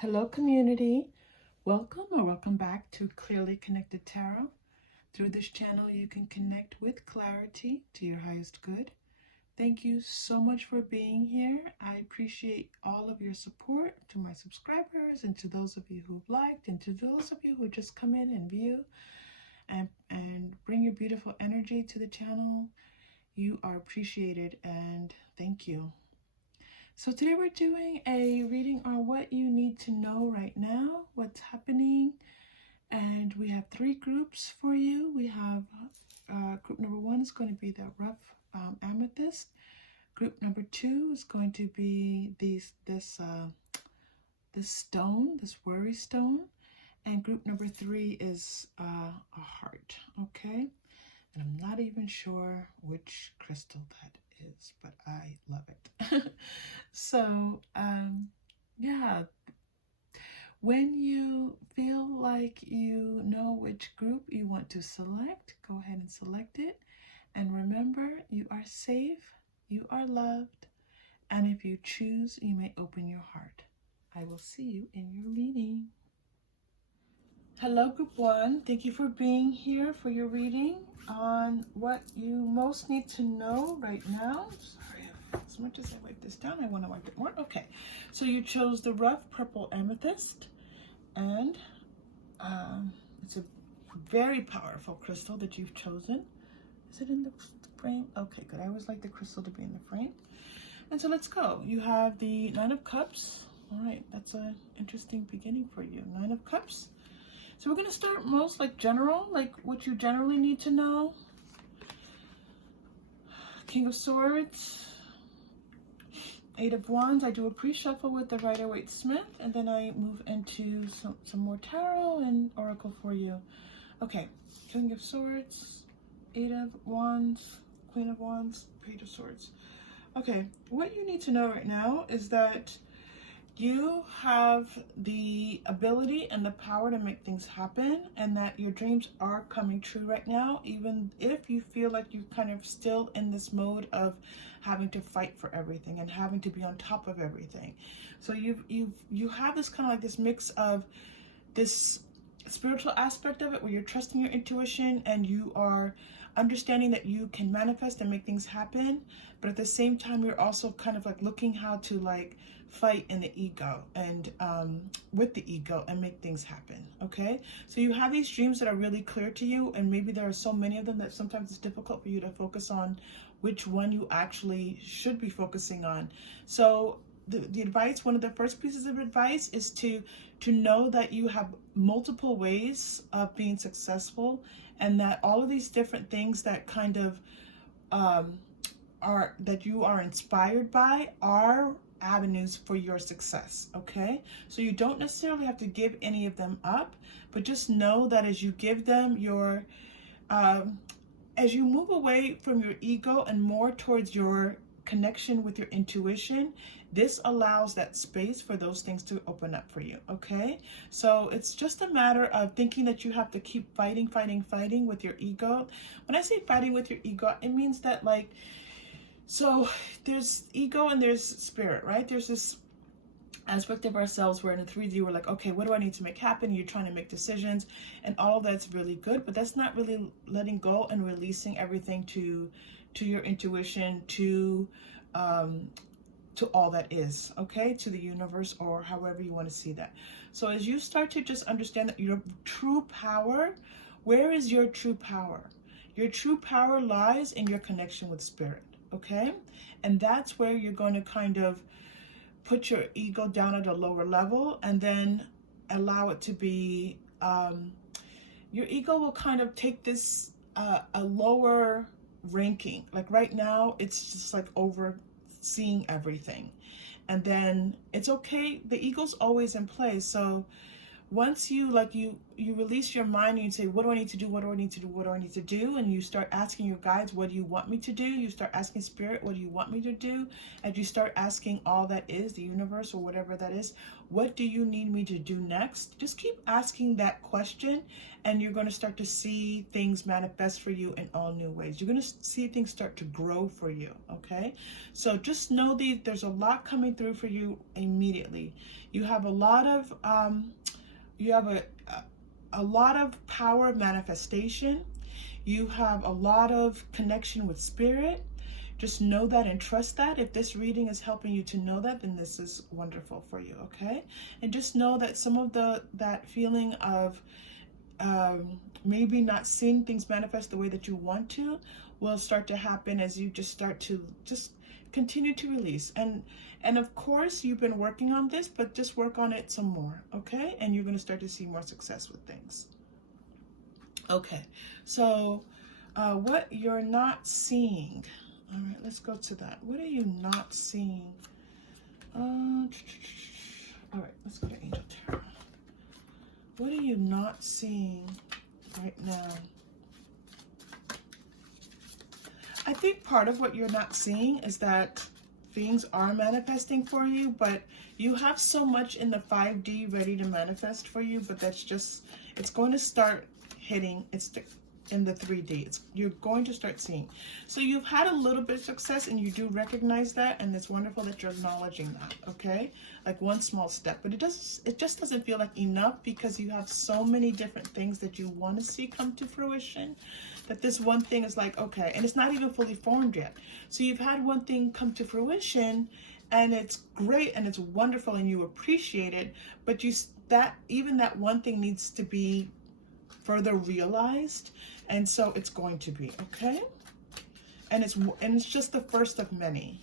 Hello, community. Welcome back to Clearly Connected Tarot. Through this channel, you can connect with clarity to your highest good. Thank you so much for being here. I appreciate all of your support to my subscribers and to those of you who've liked and to those of you who just come in and view and bring your beautiful energy to the channel. You are appreciated and thank you. So today we're doing a reading on what you need to know right now, what's happening. And we have three groups for you. We have group number one is going to be the rough amethyst. Group number two is going to be this stone, this worry stone. And group number three is a heart, okay? And I'm not even sure which crystal that is, but I love it. So, yeah, when you feel like you know which group you want to select, go ahead and select it. And remember, you are safe, you are loved, and if you choose, you may open your heart. I will see you in your reading. Hello, group one. Thank you for being here for your reading on what you most need to know right now. Sorry, as much as I wipe this down, I want to wipe it more. Okay, so you chose the rough purple amethyst, and it's a very powerful crystal that you've chosen. Is it in the frame? Okay, good. I always like the crystal to be in the frame. And so let's go. You have the Nine of Cups. All right, that's an interesting beginning for you. Nine of Cups. So we're going to start most like general, like what you generally need to know. King of Swords, Eight of Wands. I do a pre-shuffle with the Rider-Waite Smith, and then I move into some more tarot and oracle for you. Okay, King of Swords, Eight of Wands, Queen of Wands, Page of Swords. Okay, what you need to know right now is that you have the ability and the power to make things happen, and that your dreams are coming true right now, even if you feel like you're kind of still in this mode of having to fight for everything and having to be on top of everything. So you have this kind of like this mix of this spiritual aspect of it where you're trusting your intuition and you are understanding that you can manifest and make things happen, but at the same time you're also kind of like looking how to like fight in the ego and with the ego and make things happen. Okay, so you have these dreams that are really clear to you, and maybe there are so many of them that sometimes it's difficult for you to focus on which one you actually should be focusing on. So the advice, one of the first pieces of advice is to know that you have multiple ways of being successful, and that all of these different things that kind of that you are inspired by are avenues for your success. Okay, so you don't necessarily have to give any of them up, but just know that as you give them your as you move away from your ego and more towards your connection with your intuition, this allows that space for those things to open up for you. Okay, so it's just a matter of thinking that you have to keep fighting with your ego. When I say fighting with your ego, it means that, like, so there's ego and there's spirit, right? There's this aspect of ourselves where in a 3D we're like, okay, what do I need to make happen? You're trying to make decisions, and all of that's really good, but that's not really letting go and releasing everything to your intuition, to all that is, okay, to the universe, or however you want to see that. So as you start to just understand that your true power, where is your true power? Your true power lies in your connection with spirit. Okay, and that's where you're going to kind of put your ego down at a lower level, and then allow it to be your ego will kind of take this a lower ranking. Like right now it's just like overseeing everything, and then it's okay, the ego's always in place. So once you like you release your mind and you say, what do I need to do, what do I need to do, what do I need to do, and you start asking your guides, what do you want me to do, you start asking spirit, what do you want me to do, and you start asking all that is the universe or whatever that is, what do you need me to do next? Just keep asking that question, and you're going to start to see things manifest for you in all new ways. You're going to see things start to grow for you. Okay, so just know that there's a lot coming through for you immediately. You have a lot of a lot of power of manifestation. You have a lot of connection with spirit. Just know that and trust that. If this reading is helping you to know that, then this is wonderful for you, okay? And just know that some of that feeling of maybe not seeing things manifest the way that you want to will start to happen as you just start to just continue to release. And of course, you've been working on this, but just work on it some more, okay? And you're going to start to see more success with things. Okay, so what you're not seeing. All right, let's go to that. What are you not seeing? All right, let's go to Angel Tarot. What are you not seeing right now? I think part of what you're not seeing is that things are manifesting for you, but you have so much in the 5D ready to manifest for you, but that's just, it's going to start hitting, it's in the 3D. You're going to start seeing. So you've had a little bit of success and you do recognize that, and it's wonderful that you're acknowledging that, okay? Like one small step, but it just doesn't feel like enough because you have so many different things that you want to see come to fruition, that this one thing is like, okay, and it's not even fully formed yet. So you've had one thing come to fruition and it's great and it's wonderful and you appreciate it, but even that one thing needs to be further realized, and so it's going to be, okay? And it's just the first of many.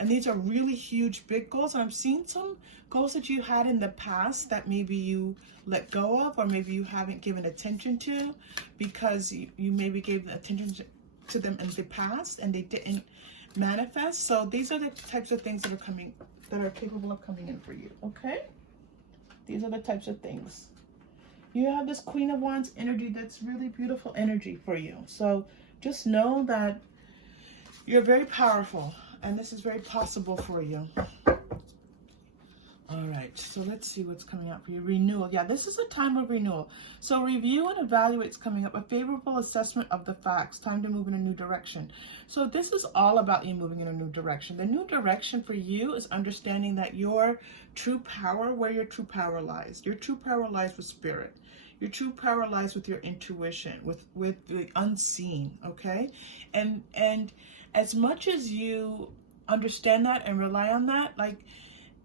And these are really huge, big goals. And I'm seeing some goals that you had in the past that maybe you let go of, or maybe you haven't given attention to because you maybe gave attention to them in the past and they didn't manifest. So these are the types of things that are coming, that are capable of coming in for you, okay? These are the types of things. You have this Queen of Wands energy that's really beautiful energy for you. So just know that you're very powerful and this is very possible for you. All right, so let's see what's coming up for you. Renewal. Yeah, this is a time of renewal. So review and evaluate is coming up. A favorable assessment of the facts. Time to move in a new direction. So this is all about you moving in a new direction. The new direction for you is understanding that your true power, where your true power lies. Your true power lies with spirit. Your true power lies with your intuition, with the unseen, okay? And as much as you understand that and rely on that, like,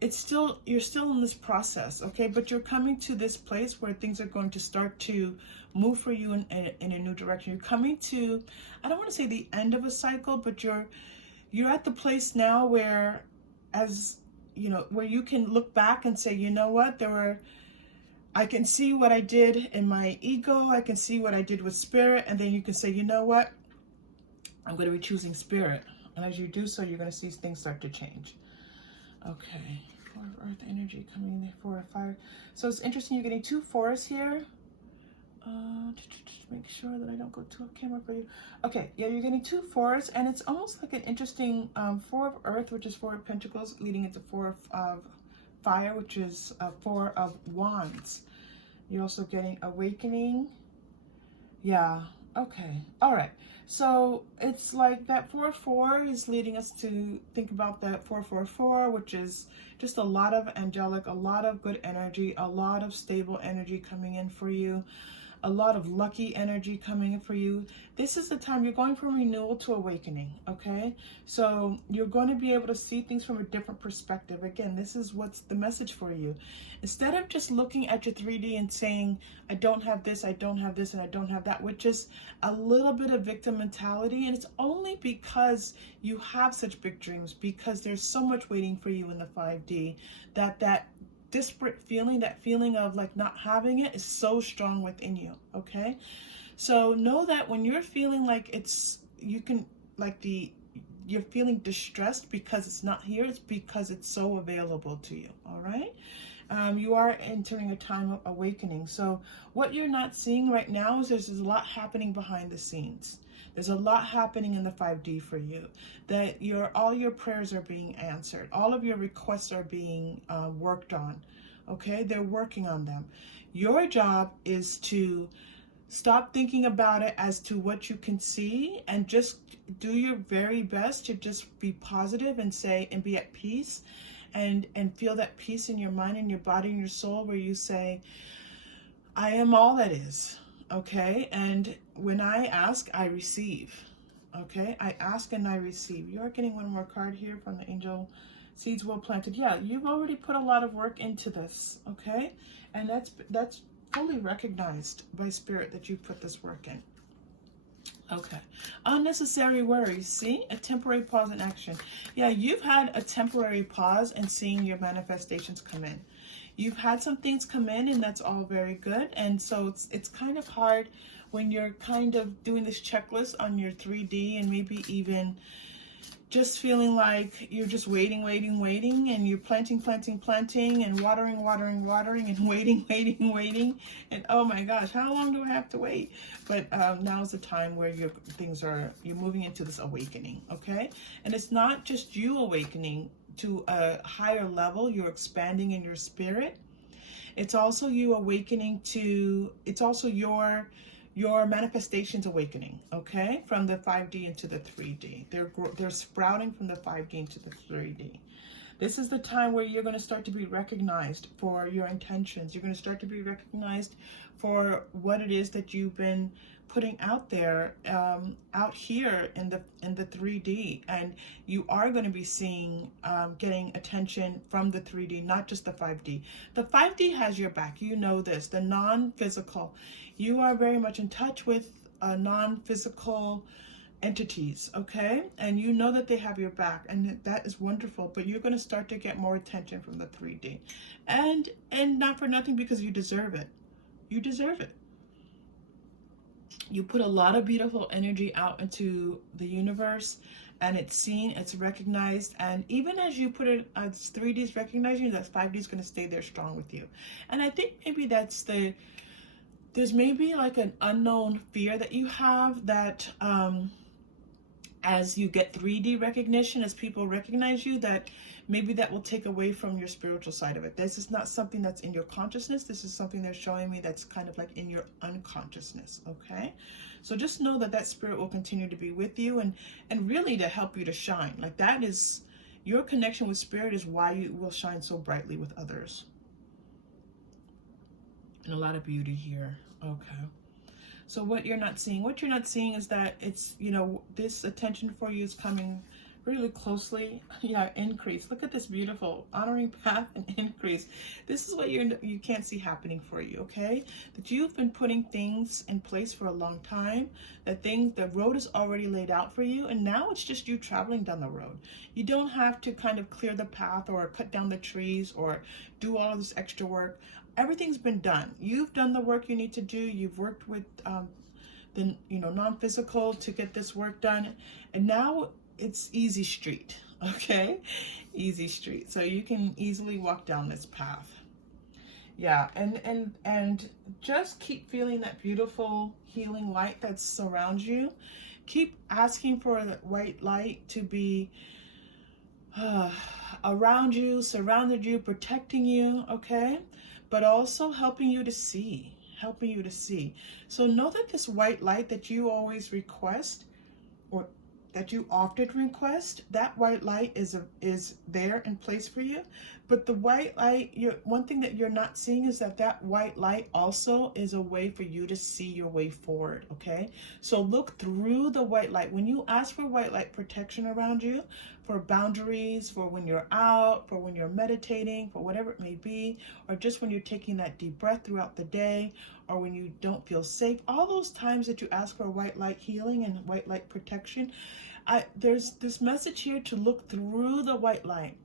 you're still in this process, okay? But you're coming to this place where things are going to start to move for you in a new direction. You're coming to, I don't want to say the end of a cycle, but you're at the place now where, as you know, where you can look back and say, you know what, I can see what I did in my ego, I can see what I did with spirit, and then you can say, you know what, I'm going to be choosing spirit. And as you do so, you're going to see things start to change. Okay, 4 of Earth energy coming in there, 4 of Fire. So it's interesting, you're getting 2 forests here. Just make sure that I don't go too off camera for you. Okay, yeah, you're getting 2 forests, and it's almost like an interesting 4 of Earth, which is 4 of Pentacles, leading into 4 of Fire, which is 4 of Wands. You're also getting Awakening. Yeah, okay, all right. So it's like that 4-4 is leading us to think about that 4-4-4, which is just a lot of angelic, a lot of good energy, a lot of stable energy coming in for you, a lot of lucky energy coming in for you. This is the time you're going from renewal to awakening, okay? So you're going to be able to see things from a different perspective. Again, this is what's the message for you. Instead of just looking at your 3D and saying, I don't have this, I don't have this, and I don't have that, which is a little bit of victim mentality. And it's only because you have such big dreams, because there's so much waiting for you in the 5D, that disparate feeling, that feeling of like not having it, is so strong within you, okay? So know that when you're feeling like you're feeling distressed because it's not here, it's because it's so available to you, all right? you are entering a time of awakening. So what you're not seeing right now is there's a lot happening behind the scenes. There's a lot happening in the 5D for you, that all your prayers are being answered. All of your requests are being worked on. Okay, they're working on them. Your job is to stop thinking about it as to what you can see and just do your very best to just be positive and say and be at peace and feel that peace in your mind and your body and your soul, where you say, I am all that is. Okay, and when I ask, I receive. Okay, I ask and I receive. You are getting one more card here from the angel. Seeds well planted. Yeah, you've already put a lot of work into this. Okay, and that's fully recognized by Spirit that you've put this work in. Okay, unnecessary worries. See, a temporary pause in action. Yeah, you've had a temporary pause in seeing your manifestations come in. You've had some things come in, and that's all very good. And so it's kind of hard when you're kind of doing this checklist on your 3D, and maybe even just feeling like you're just waiting, and you're planting, and watering, and waiting. And oh my gosh, how long do I have to wait? But now's the time where you're moving into this awakening, okay? And it's not just you awakening to a higher level, you're expanding in your spirit. It's also you awakening to, it's also your manifestations awakening, okay? From the 5D into the 3D. They're sprouting from the 5D into the 3D. This is the time where you're going to start to be recognized for your intentions. You're going to start to be recognized for what it is that you've been putting out there, out here in the 3D, and you are going to be seeing, getting attention from the 3D, not just the 5D. The 5D has your back. You know this. The non-physical, you are very much in touch with non-physical entities, okay? And you know that they have your back, and that is wonderful. But you're going to start to get more attention from the 3D, and not for nothing, because you deserve it. You deserve it. You put a lot of beautiful energy out into the universe, and it's seen, it's recognized, and even as you put it, as 3D is recognizing you, that 5D is going to stay there strong with you. And I think maybe there's maybe like an unknown fear that you have that as you get 3D recognition, as people recognize you, that maybe that will take away from your spiritual side of it. This is not something that's in your consciousness. This is something they're showing me that's kind of like in your unconsciousness, okay? So just know that that spirit will continue to be with you and really to help you to shine. Like, that is, your connection with spirit is why you will shine so brightly with others. And a lot of beauty here, okay? So what you're not seeing is that it's, you know, this attention for you is coming really closely. Yeah, increase. Look at this beautiful honoring path and increase. This is what you can't see happening for you, okay? That you've been putting things in place for a long time. The road is already laid out for you, and now it's just you traveling down the road. You don't have to kind of clear the path or cut down the trees or do all of this extra work. Everything's been done. You've done the work you need to do. You've worked with the non-physical to get this work done, and now it's easy street, okay? Easy street. So you can easily walk down this path. Yeah, and just keep feeling that beautiful healing light that surrounds you. Keep asking for the white light to be around you, surrounded you, protecting you, okay? But also helping you to see. So know that this white light that you always request, or that you often request, that white light is there in place for you. But the white light, one thing that you're not seeing is that white light also is a way for you to see your way forward, okay? So look through the white light. When you ask for white light protection around you, for boundaries, for when you're out, for when you're meditating, for whatever it may be, or just when you're taking that deep breath throughout the day, or when you don't feel safe, all those times that you ask for white light healing and white light protection, there's this message here to look through the white light.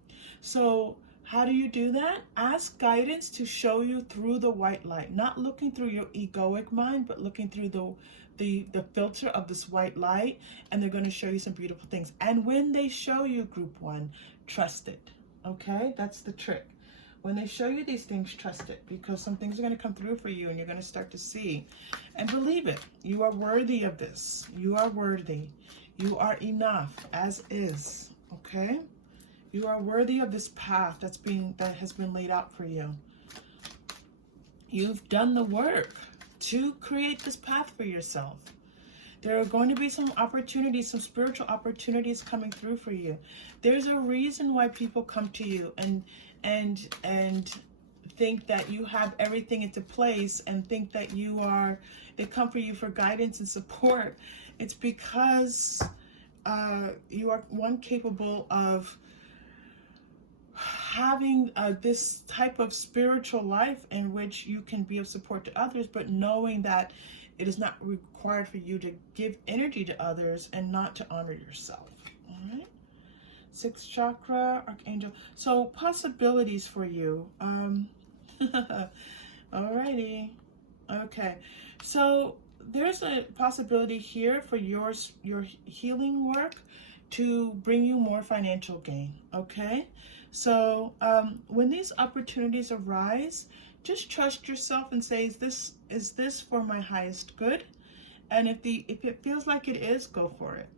So how do you do that? Ask guidance to show you through the white light, not looking through your egoic mind, but looking through the filter of this white light, and they're going to show you some beautiful things. And when they show you, group one, trust it, okay? That's the trick. When they show you these things, trust it, because some things are going to come through for you and you're going to start to see and believe it. You are worthy of this. You are worthy. You are enough as is. Okay? You are worthy of this path that has been laid out for you. You've done the work to create this path for yourself. There are going to be some opportunities, some spiritual opportunities coming through for you. There's a reason why people come to you and think that you have everything into place and think that they come for you for guidance and support. It's because you are capable of having this type of spiritual life in which you can be of support to others, but knowing that it is not required for you to give energy to others and not to honor yourself. All right. 6th chakra, Archangel. So possibilities for you. Alrighty. Okay. So there's a possibility here for your healing work to bring you more financial gain. Okay. So when these opportunities arise, just trust yourself and say, is this for my highest good? And if it feels like it is, go for it.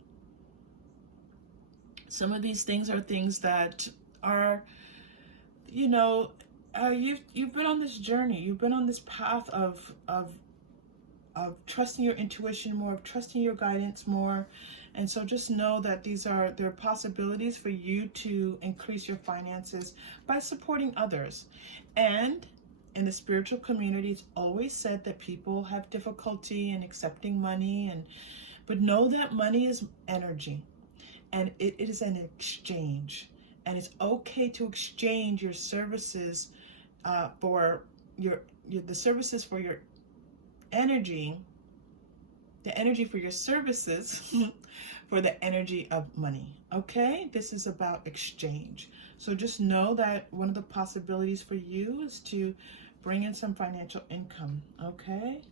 Some of these things are things that are, you know, you've been on this journey. You've been on this path of trusting your intuition more, of trusting your guidance more. And so just know that there are possibilities for you to increase your finances by supporting others. And in the spiritual community, it's always said that people have difficulty in accepting money, but know that money is energy, and it is an exchange, and it's okay to exchange your services for the services for your energy, the energy for your services for the energy of money. Okay, this is about exchange. So just know that one of the possibilities for you is to bring in some financial income. Okay.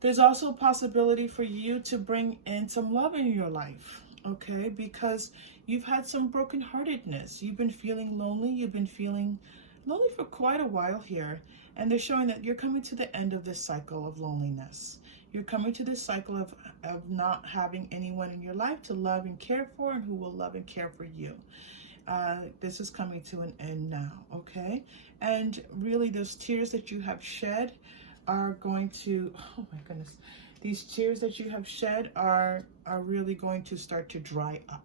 There's also a possibility for you to bring in some love in your life. Okay, because you've had some brokenheartedness. You've been feeling lonely. You've been feeling lonely for quite a while here. And they're showing that you're coming to the end of this cycle of loneliness. You're coming to this cycle of not having anyone in your life to love and care for, and who will love and care for you. This is coming to an end now, okay? And really, those tears that you have shed are going to, oh my goodness, these tears that you have shed are really going to start to dry up.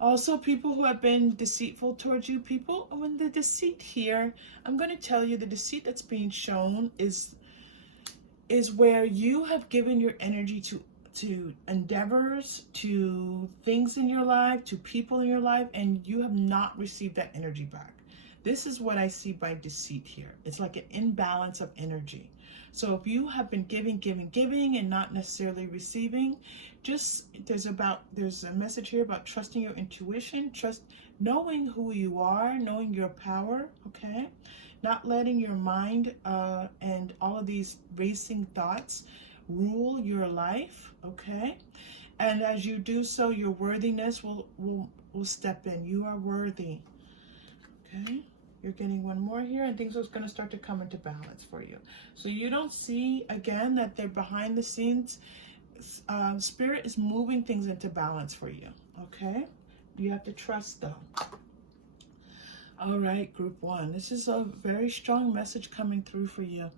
Also, people who have been deceitful towards you, when the deceit here, I'm going to tell you the deceit that's being shown is where you have given your energy to endeavors, to things in your life, to people in your life, and you have not received that energy back. This is what I see by deceit here. It's like an imbalance of energy. So if you have been giving and not necessarily receiving, there's a message here about trusting your intuition, knowing who you are, knowing your power, okay? Not letting your mind and all of these racing thoughts rule your life, okay? And as you do so, your worthiness will step in. You are worthy, okay? You're getting one more here, and things are going to start to come into balance for you. So you don't see, again, that they're behind the scenes. Spirit is moving things into balance for you, okay? You have to trust, though. All right, group 1. This is a very strong message coming through for you.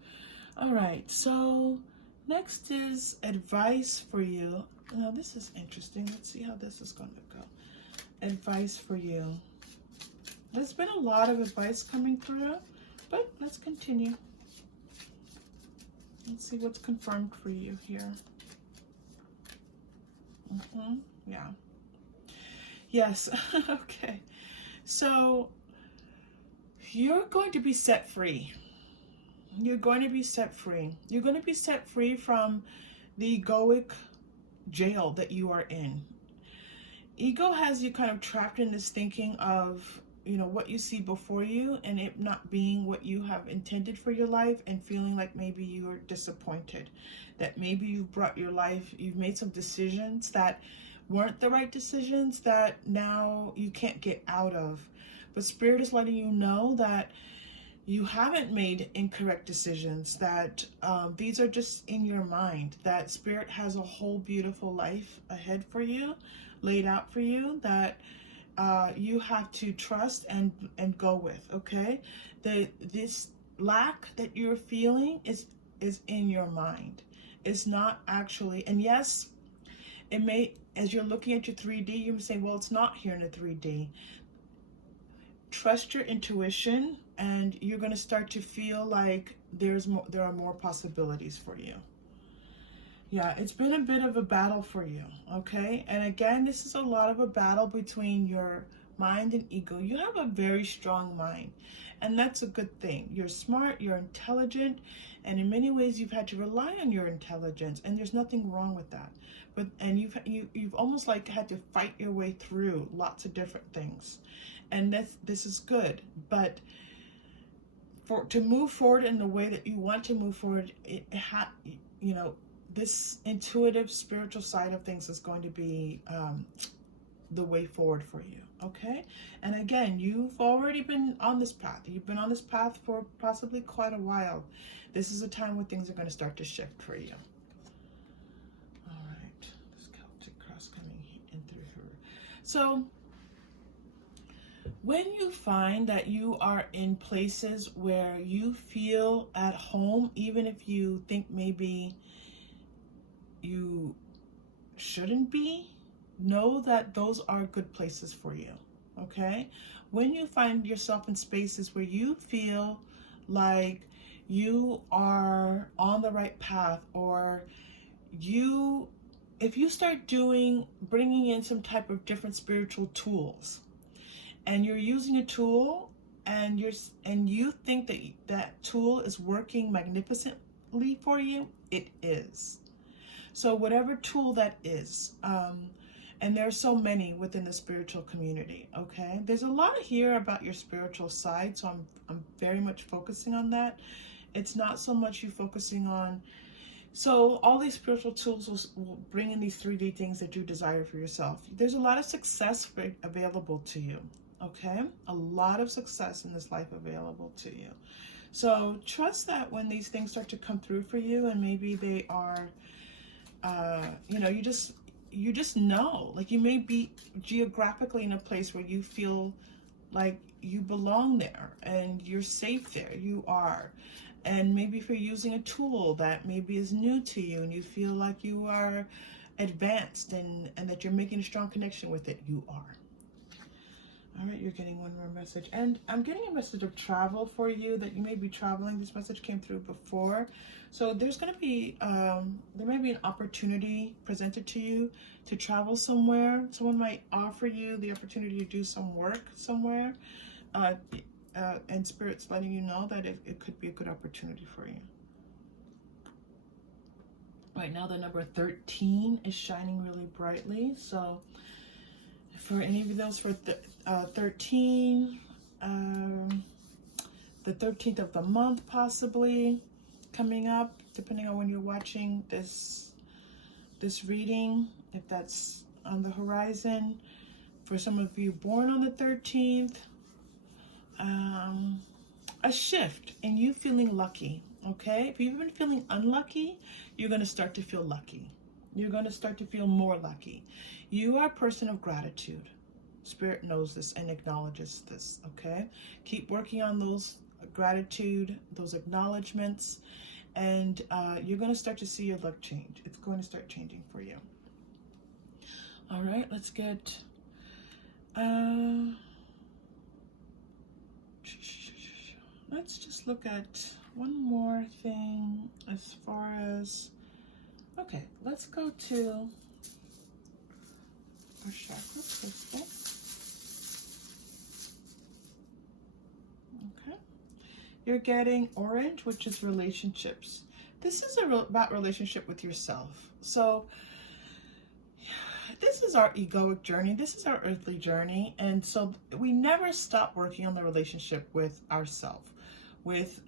All right, so next is advice for you. Now, this is interesting. Let's see how this is going to go. Advice for you. There's been a lot of advice coming through, but let's continue. Let's see what's confirmed for you here. Yeah. Yes. Okay. So you're going to be set free. You're going to be set free. You're going to be set free from the egoic jail that you are in. Ego has you kind of trapped in this thinking of, what you see before you, and it not being what you have intended for your life, and feeling like maybe you are disappointed, that maybe you've made some decisions that weren't the right decisions, that now you can't get out of. But Spirit is letting you know that you haven't made incorrect decisions, that these are just in your mind, that Spirit has a whole beautiful life ahead for you, laid out for you, that you have to trust and go with, okay? This lack that you're feeling is in your mind. It's not actually, and yes, it may, as you're looking at your 3D, you may say, well, it's not here in the 3D. Trust your intuition, and you're going to start to feel like there are more possibilities for you. Yeah, it's been a bit of a battle for you, okay? And again, this is a lot of a battle between your mind and ego. You have a very strong mind, and that's a good thing. You're smart, you're intelligent, and in many ways you've had to rely on your intelligence, and there's nothing wrong with that. But you've almost like had to fight your way through lots of different things. And this is good, but to move forward in the way that you want to move forward, this intuitive spiritual side of things is going to be the way forward for you, okay? And again, you've already been on this path. You've been on this path for possibly quite a while. This is a time when things are going to start to shift for you. All right, this Celtic cross coming in through here. So when you find that you are in places where you feel at home, even if you think maybe you shouldn't be, know that those are good places for you, okay? When you find yourself in spaces where you feel like you are on the right path, or if you start bringing in some type of different spiritual tools, and you're using a tool and you think that tool is working magnificently for you, it is. So whatever tool that is, and there's so many within the spiritual community, okay? There's a lot here about your spiritual side, so I'm very much focusing on that. It's not so much you focusing on, so all these spiritual tools will bring in these 3D things that you desire for yourself. There's a lot of success available to you, okay? A lot of success in this life available to you. So trust that when these things start to come through for you, and maybe they are, you just know, like you may be geographically in a place where you feel like you belong there and you're safe there. You are. And maybe if you're using a tool that maybe is new to you and you feel like you are advanced and that you're making a strong connection with it, you are. All right, you're getting one more message. And I'm getting a message of travel for you, that you may be traveling. This message came through before. So there's going to be, there may be an opportunity presented to you to travel somewhere. Someone might offer you the opportunity to do some work somewhere. And Spirit's letting you know that it could be a good opportunity for you. Right now, the number 13 is shining really brightly. So for any of those for 13, the 13th of the month possibly coming up, depending on when you're watching this reading, if that's on the horizon. For some of you born on the 13th, a shift in you feeling lucky, okay? If you've been feeling unlucky, you're going to start to feel lucky. You're going to start to feel more lucky. You are a person of gratitude. Spirit knows this and acknowledges this, okay? Keep working on those gratitude, those acknowledgements, and you're going to start to see your luck change. It's going to start changing for you. All right, let's get... let's just look at one more thing as far as... Okay, let's go to our chakra crystal. Okay. You're getting orange, which is relationships. This is about relationship with yourself. So this is our egoic journey. This is our earthly journey. And so we never stop working on the relationship with ourself, with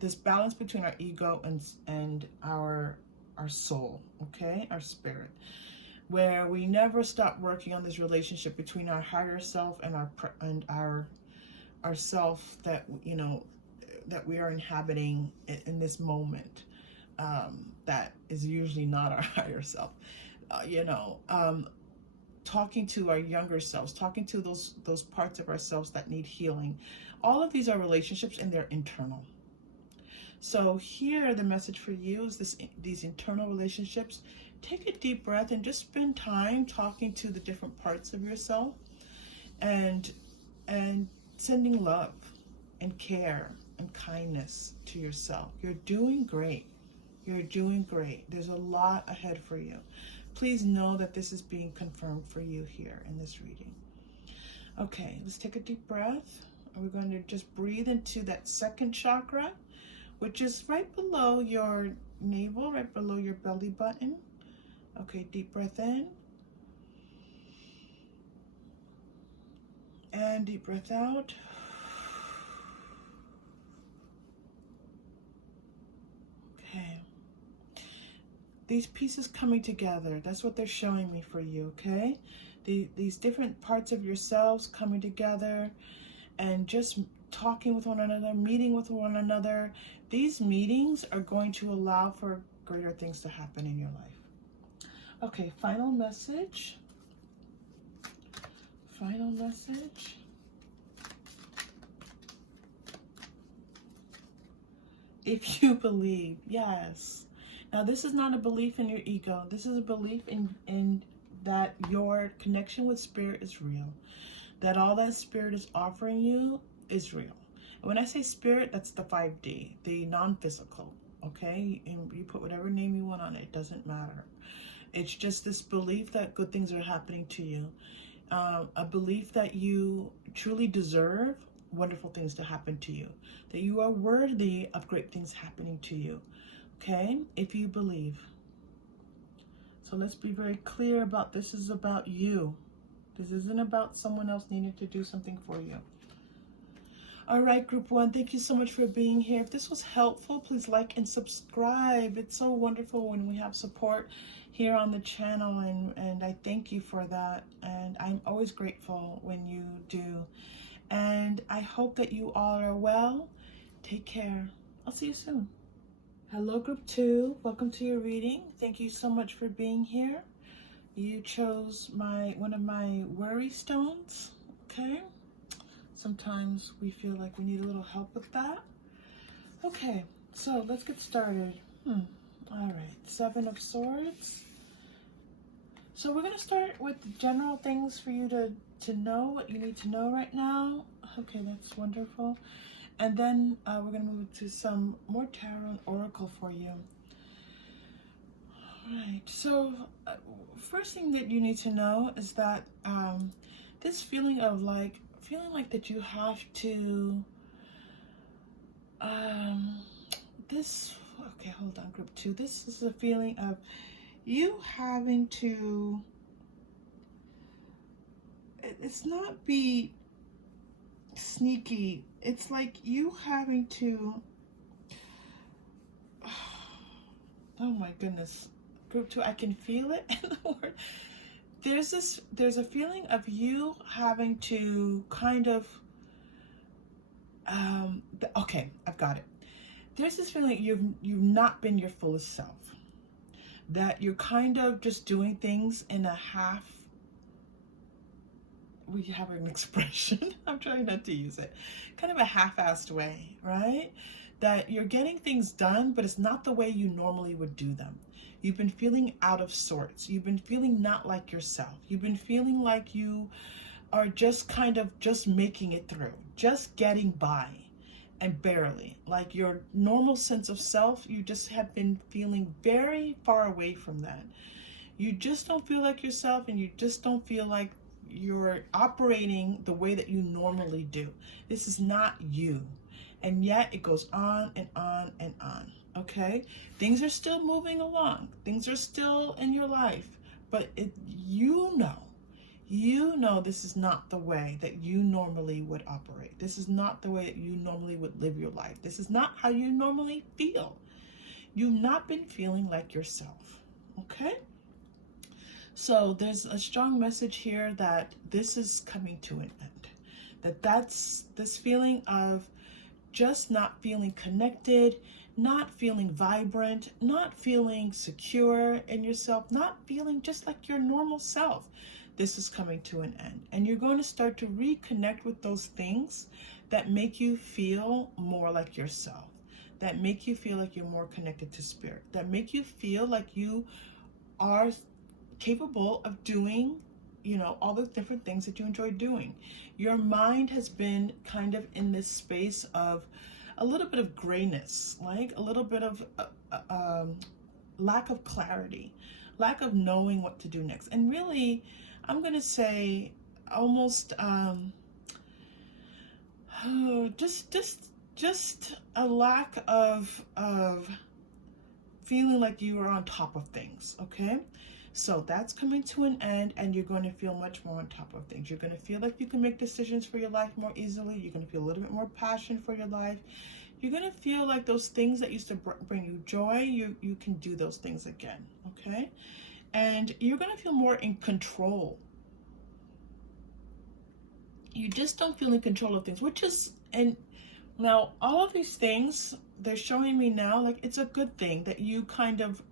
this balance between our ego and our soul, okay, our spirit, where we never stop working on this relationship between our higher self and our ourself that, you know, that we are inhabiting in this moment, that is usually not our higher self. You know, talking to our younger selves, talking to those parts of ourselves that need healing. All of these are relationships, and they're internal. So here, the message for you is these internal relationships. Take a deep breath and just spend time talking to the different parts of yourself, and sending love and care and kindness to yourself. You're doing great. You're doing great. There's a lot ahead for you. Please know that this is being confirmed for you here in this reading. Okay, let's take a deep breath. We're going to just breathe into that second chakra, which is right below your navel, right below your belly button. Okay, deep breath in. And deep breath out. Okay. These pieces coming together, that's what they're showing me for you, okay? These different parts of yourselves coming together and just talking with one another, meeting with one another. These meetings are going to allow for greater things to happen in your life. Okay, final message. Final message. If you believe, yes. Now, this is not a belief in your ego. This is a belief in that your connection with spirit is real. That all that spirit is offering you is real. And when I say spirit, that's the 5D, the non-physical, okay? And you put whatever name you want on it. It doesn't matter. It's just this belief that good things are happening to you. A belief that you truly deserve wonderful things to happen to you. That you are worthy of great things happening to you. Okay, if you believe. So let's be very clear about this is about you. This isn't about someone else needing to do something for you. All right, group one, thank you so much for being here. If this was helpful, please like and subscribe. It's so wonderful when we have support here on the channel, and I thank you for that. And I'm always grateful when you do. And I hope that you all are well. Take care. I'll see you soon. Hello, group two. Welcome to your reading. Thank you so much for being here. You chose one of my worry stones. Okay. Sometimes we feel like we need a little help with that. Okay, so let's get started. All right, 7 of Swords. So we're going to start with general things for you to know what you need to know right now. Okay, that's wonderful. And then we're going to move to some more tarot and oracle for you. All right, so first thing that you need to know is that this feeling of feeling like that you have to, okay, hold on, group two. This is a feeling of you having to, it's not be sneaky. It's like you having to, oh my goodness, group two, I can feel it in the word. There's a feeling of you having to kind of, okay, I've got it. There's this feeling you've not been your fullest self. That you're kind of just doing things in a half, we have an expression, I'm trying not to use it, kind of a half-assed way, right? That you're getting things done, but it's not the way you normally would do them. You've been feeling out of sorts. You've been feeling not like yourself. You've been feeling like you are just kind of just making it through, just getting by, and barely. Like your normal sense of self, you just have been feeling very far away from that. You just don't feel like yourself, and you just don't feel like you're operating the way that you normally do. This is not you. And yet it goes on and on and on. Okay, things are still moving along, things are still in your life, but you know this is not the way that you normally would operate. This is not the way that you normally would live your life. This is not how you normally feel. You've not been feeling like yourself. Okay, so there's a strong message here that this is coming to an end. That's this feeling of just not feeling connected, not feeling vibrant, not feeling secure in yourself, not feeling just like your normal self. This is coming to an end. And you're going to start to reconnect with those things that make you feel more like yourself, that make you feel like you're more connected to spirit, that make you feel like you are capable of doing, you know, all the different things that you enjoy doing. Your mind has been kind of in this space of a little bit of grayness, like a little bit of lack of clarity, lack of knowing what to do next. And really, I'm going to say almost just a lack of feeling like you are on top of things, okay? So that's coming to an end, and you're going to feel much more on top of things. You're going to feel like you can make decisions for your life more easily. You're going to feel a little bit more passion for your life. You're going to feel like those things that used to bring you joy, you can do those things again, okay? And you're going to feel more in control. You just don't feel in control of things, which is, and now all of these things, they're showing me now, like it's a good thing that you kind of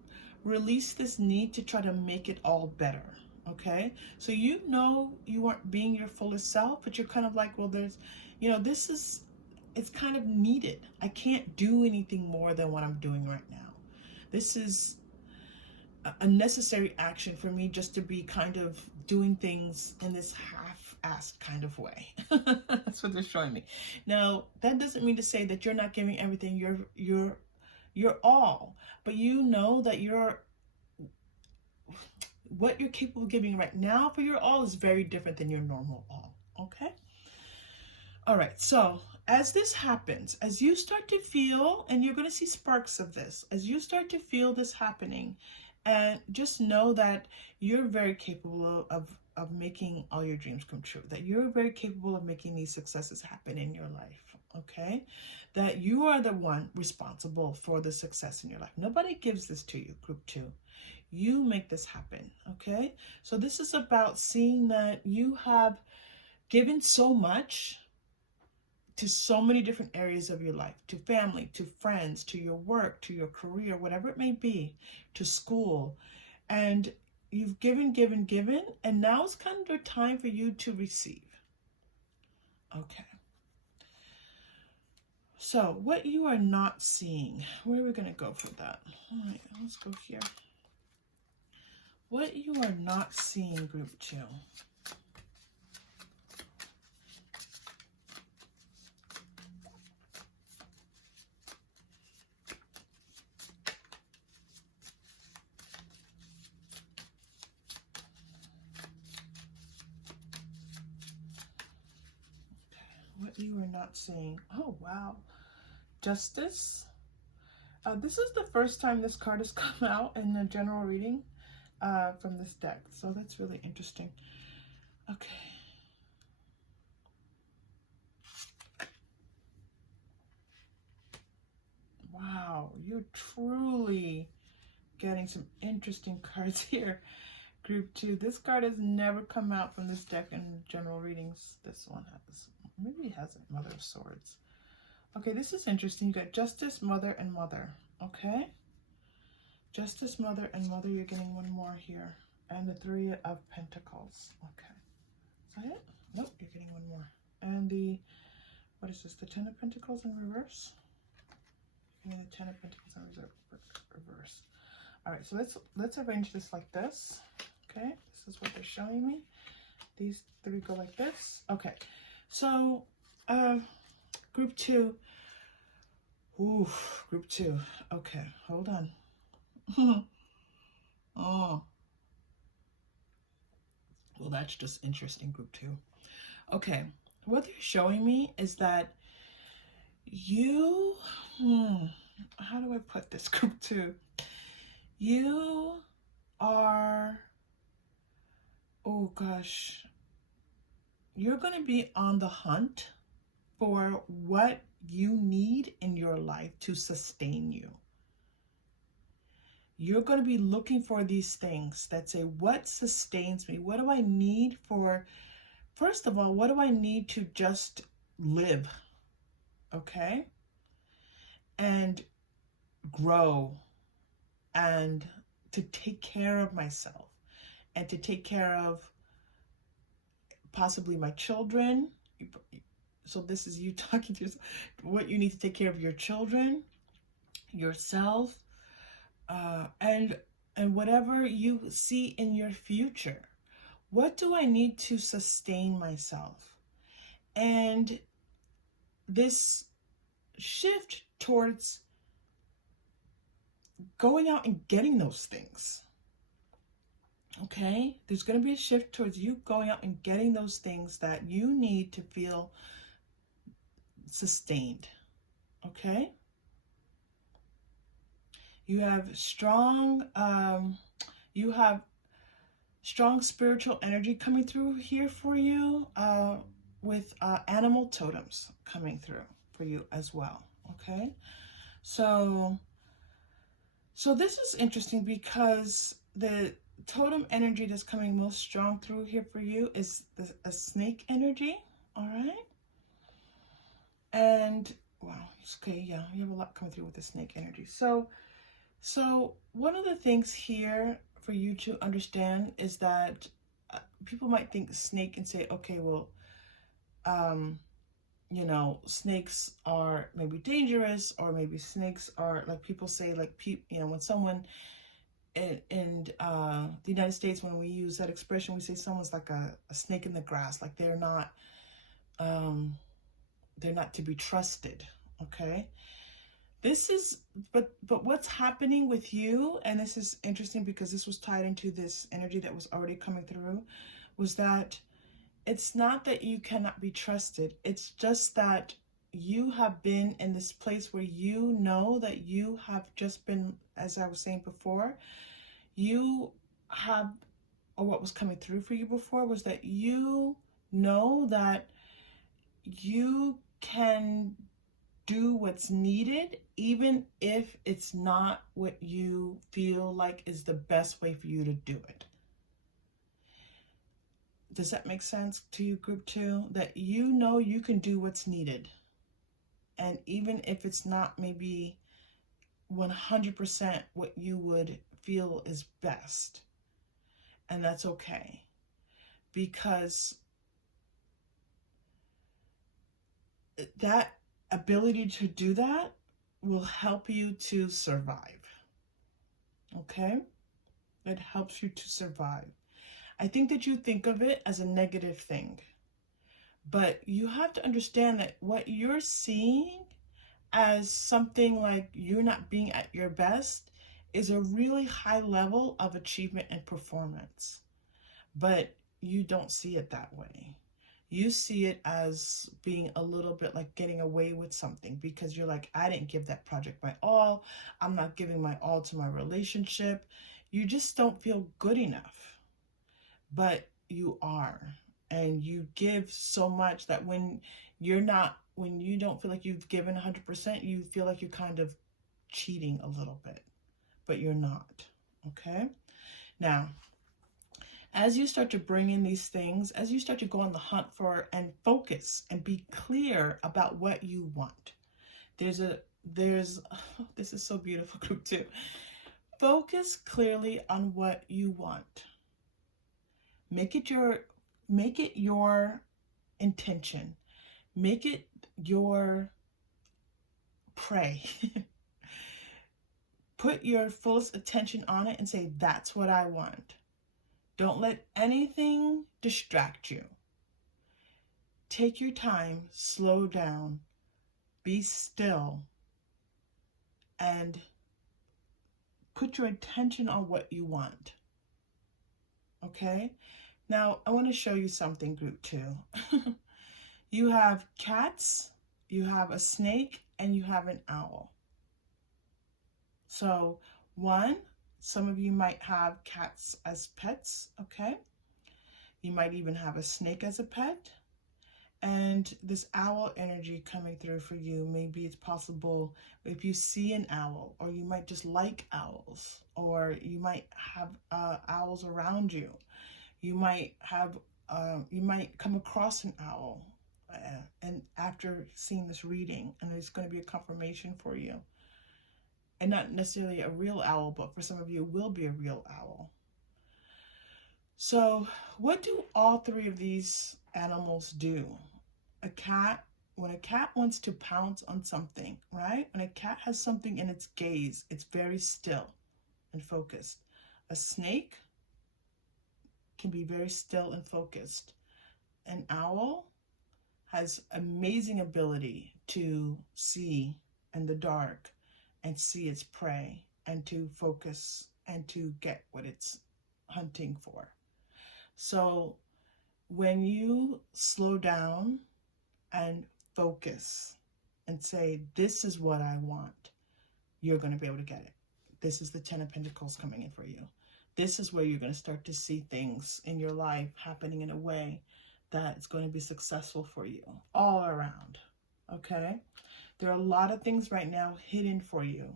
release this need to try to make it all better, okay? So you know you aren't being your fullest self, but you're kind of like, well, there's, you know, this is, it's kind of needed. I can't do anything more than what I'm doing right now. This is a necessary action for me just to be kind of doing things in this half-assed kind of way. That's what they're showing me. Now, that doesn't mean to say that you're not giving everything you're all, but you know that what you're capable of giving right now for your all is very different than your normal all, okay? All right, so as this happens, as you start to feel, and you're going to see sparks of this, as you start to feel this happening, and just know that you're very capable of making all your dreams come true, that you're very capable of making these successes happen in your life, okay? That you are the one responsible for the success in your life. Nobody gives this to you, group 2. You make this happen, okay? So this is about seeing that you have given so much to so many different areas of your life, to family, to friends, to your work, to your career, whatever it may be, to school. And you've given, and now it's kind of time for you to receive. Okay. So what you are not seeing, where are we going to go for that? All right, let's go here. What you are not seeing, group 2. What you are not seeing. Oh, wow. Justice. This is the first time this card has come out in the general reading from this deck. So that's really interesting. Okay. Wow, you're truly getting some interesting cards here. Group 2. This card has never come out from this deck in general readings. This one has. Maybe it hasn't. Mother of Swords. Okay, this is interesting. You got Justice, Mother, and Mother. Okay. Justice, Mother, and Mother. You're getting one more here. And the 3 of Pentacles. Okay. Is that it? Nope, you're getting one more. And the, what is this? The 10 of Pentacles in reverse? You're getting the 10 of Pentacles in reverse. All right, so let's arrange this like this. Okay, this is what they're showing me. These 3 go like this. Okay, so group 2. Ooh, group 2. Okay, hold on. Oh, well, that's just interesting, group 2. Okay, what they're showing me is that you, how do I put this, group 2? You are, oh gosh, you're going to be on the hunt for what you need in your life to sustain you. You're going to be looking for these things that say, what sustains me? What do I need for first of all, what do I need to just live? Okay? And grow and to take care of myself and to take care of possibly my children. So this is you talking to what you need to take care of your children, yourself, and whatever you see in your future. What do I need to sustain myself? And this shift towards going out and getting those things. Okay? There's going to be a shift towards you going out and getting those things that you need to feel sustained. Okay? You have strong spiritual energy coming through here for you, with animal totems coming through for you as well. Okay? So this is interesting because the totem energy that's coming most strong through here for you is a snake energy. All right. And wow, okay, yeah, you have a lot coming through with the snake energy. So one of the things here for you to understand is that people might think snake and say, okay, well, you know, snakes are maybe dangerous, or maybe snakes are, like people say, like, you know, when someone in the United States, when we use that expression, we say someone's like a snake in the grass, like they're not to be trusted. Okay, this is, but what's happening with you, and this is interesting because this was tied into this energy that was already coming through, was that it's not that you cannot be trusted. It's just that you have been in this place where you know that you have just been, as I was saying before, you have, or what was coming through for you before was that you know that you can do what's needed, even if it's not what you feel like is the best way for you to do it. Does that make sense to you, group 2? That you know you can do what's needed. And even if it's not maybe 100% what you would feel is best. And that's okay. Because that ability to do that will help you to survive. Okay? It helps you to survive. I think that you think of it as a negative thing, but you have to understand that what you're seeing as something like you're not being at your best is a really high level of achievement and performance, but you don't see it that way. You see it as being a little bit like getting away with something because you're like, I didn't give that project my all. I'm not giving my all to my relationship. You just don't feel good enough. But you are, and you give so much that when you don't feel like you've given 100%, you feel like you're kind of cheating a little bit, but you're not. Okay? Now, as you start to bring in these things, as you start to go on the hunt for and focus and be clear about what you want, this is so beautiful, group 2. Focus clearly on what you want. Make it your intention. Make it your pray. Put your fullest attention on it and say, that's what I want. Don't let anything distract you. Take your time, slow down, be still, and put your attention on what you want. Okay? Now, I want to show you something, group 2. You have cats, you have a snake, and you have an owl. So, some of you might have cats as pets, okay? You might even have a snake as a pet. And this owl energy coming through for you, maybe it's possible if you see an owl, or you might just like owls, or you might have owls around you. You might have you might come across an owl and after seeing this reading, and it's going to be a confirmation for you. And not necessarily a real owl, but for some of you, it will be a real owl. So what do all three of these animals do? A cat, when a cat wants to pounce on something, right? When a cat has something in its gaze, it's very still and focused. A snake can be very still and focused. An owl has amazing ability to see in the dark and see its prey and to focus and to get what it's hunting for. So when you slow down and focus and say, this is what I want, you're going to be able to get it. This is the 10 of Pentacles coming in for you. This is where you're going to start to see things in your life happening in a way that it's going to be successful for you all around. Okay? There are a lot of things right now hidden for you.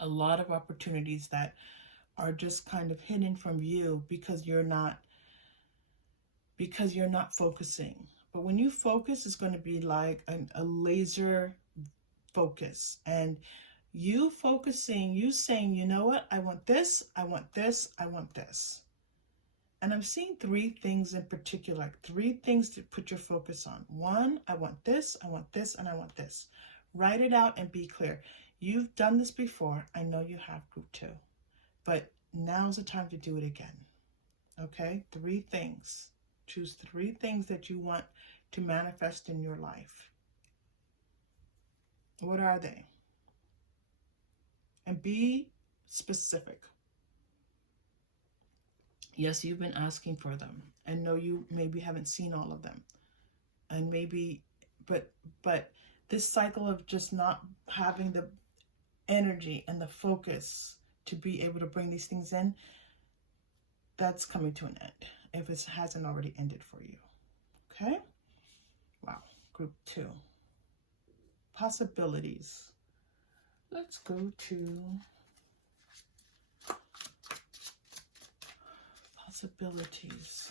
A lot of opportunities that are just kind of hidden from you because you're not focusing. But when you focus, it's going to be like a laser focus. And you focusing, you saying, you know what? I want this, I want this, I want this. And I'm seeing three things in particular, like three things to put your focus on. One, I want this, and I want this. Write it out and be clear. You've done this before. I know you have, group 2. But now's the time to do it again. Okay? 3 things. Choose 3 things that you want to manifest in your life. What are they? And be specific. Yes, you've been asking for them. And no, you maybe haven't seen all of them. And maybe, but this cycle of just not having the energy and the focus to be able to bring these things in, that's coming to an end, if it hasn't already ended for you. Okay? Wow. Group 2. Possibilities. Let's go to possibilities.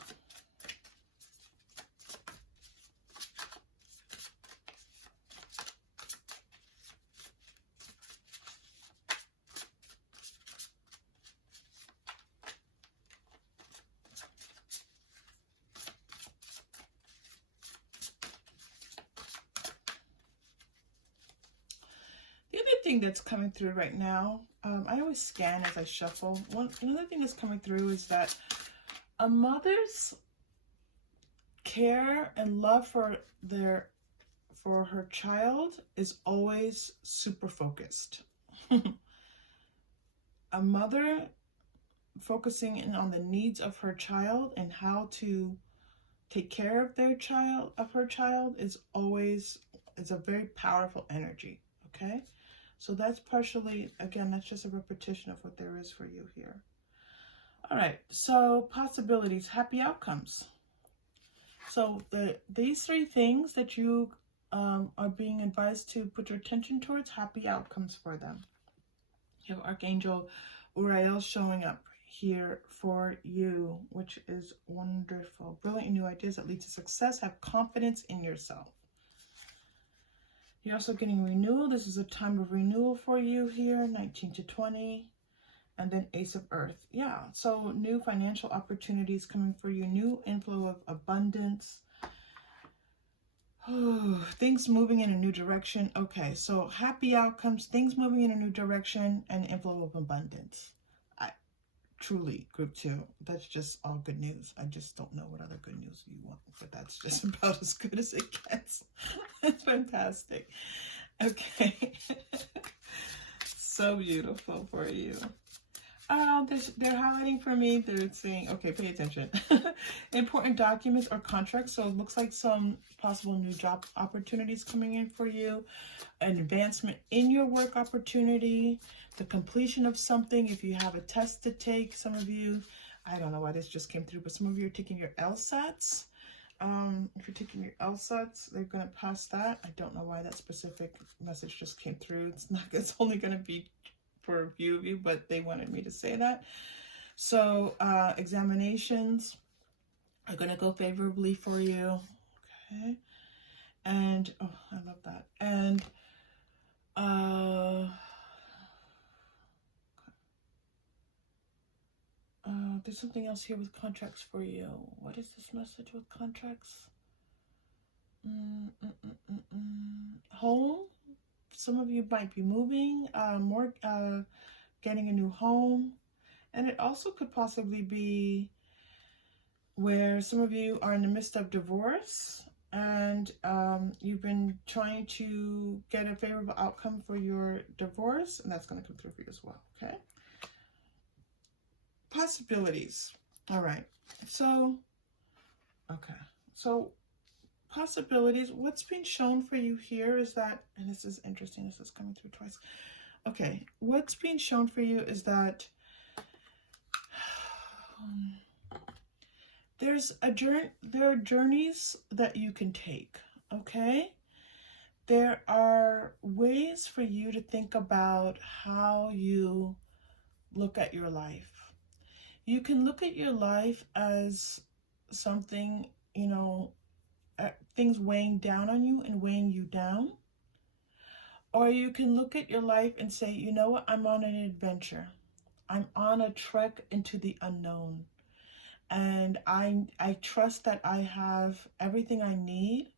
The other thing that's coming through right now, I always scan as I shuffle. Another thing that's coming through is that a mother's care and love for her child is always super focused. A mother focusing in on the needs of her child and how to take care of her child is a very powerful energy. Okay, so that's partially, again, that's just a repetition of what there is for you here. All right, so possibilities, happy outcomes. So these 3 things that you are being advised to put your attention towards, happy outcomes for them. You have Archangel Uriel showing up here for you, which is wonderful. Brilliant new ideas that lead to success. Have confidence in yourself. You're also getting renewal. This is a time of renewal for you here, 19 to 20. And then Ace of Earth. Yeah, so new financial opportunities coming for you. New inflow of abundance. Oh, things moving in a new direction. Okay, so happy outcomes, things moving in a new direction, and inflow of abundance. Truly, group 2, that's just all good news. I just don't know what other good news you want, but that's just about as good as it gets. It's fantastic. Okay. So beautiful for you. They're highlighting for me. They're saying, okay, pay attention. Important documents or contracts. So it looks like some possible new job opportunities coming in for you. An advancement in your work opportunity. The completion of something. If you have a test to take, some of you, I don't know why this just came through, but some of you are taking your LSATs. If you're taking your LSATs, they're going to pass that. I don't know why that specific message just came through. It's only going to be for a few of you, but they wanted me to say that. So examinations, are going to go favorably for you. Okay. And, oh, I love that. And, there's something else here with contracts for you. What is this message with contracts? Home. Some of you might be moving, getting a new home. And it also could possibly be where some of you are in the midst of divorce, and you've been trying to get a favorable outcome for your divorce, and that's going to come through for you as well. Okay. Possibilities. All right. So, okay. So, possibilities. What's being shown for you here is that, and this is interesting, this is coming through twice. Okay. What's being shown for you is that there are journeys that you can take. Okay. There are ways for you to think about how you look at your life. You can look at your life as something, you know, things weighing down on you and weighing you down. Or you can look at your life and say, you know what, I'm on an adventure. I'm on a trek into the unknown. And I trust that I have everything I need,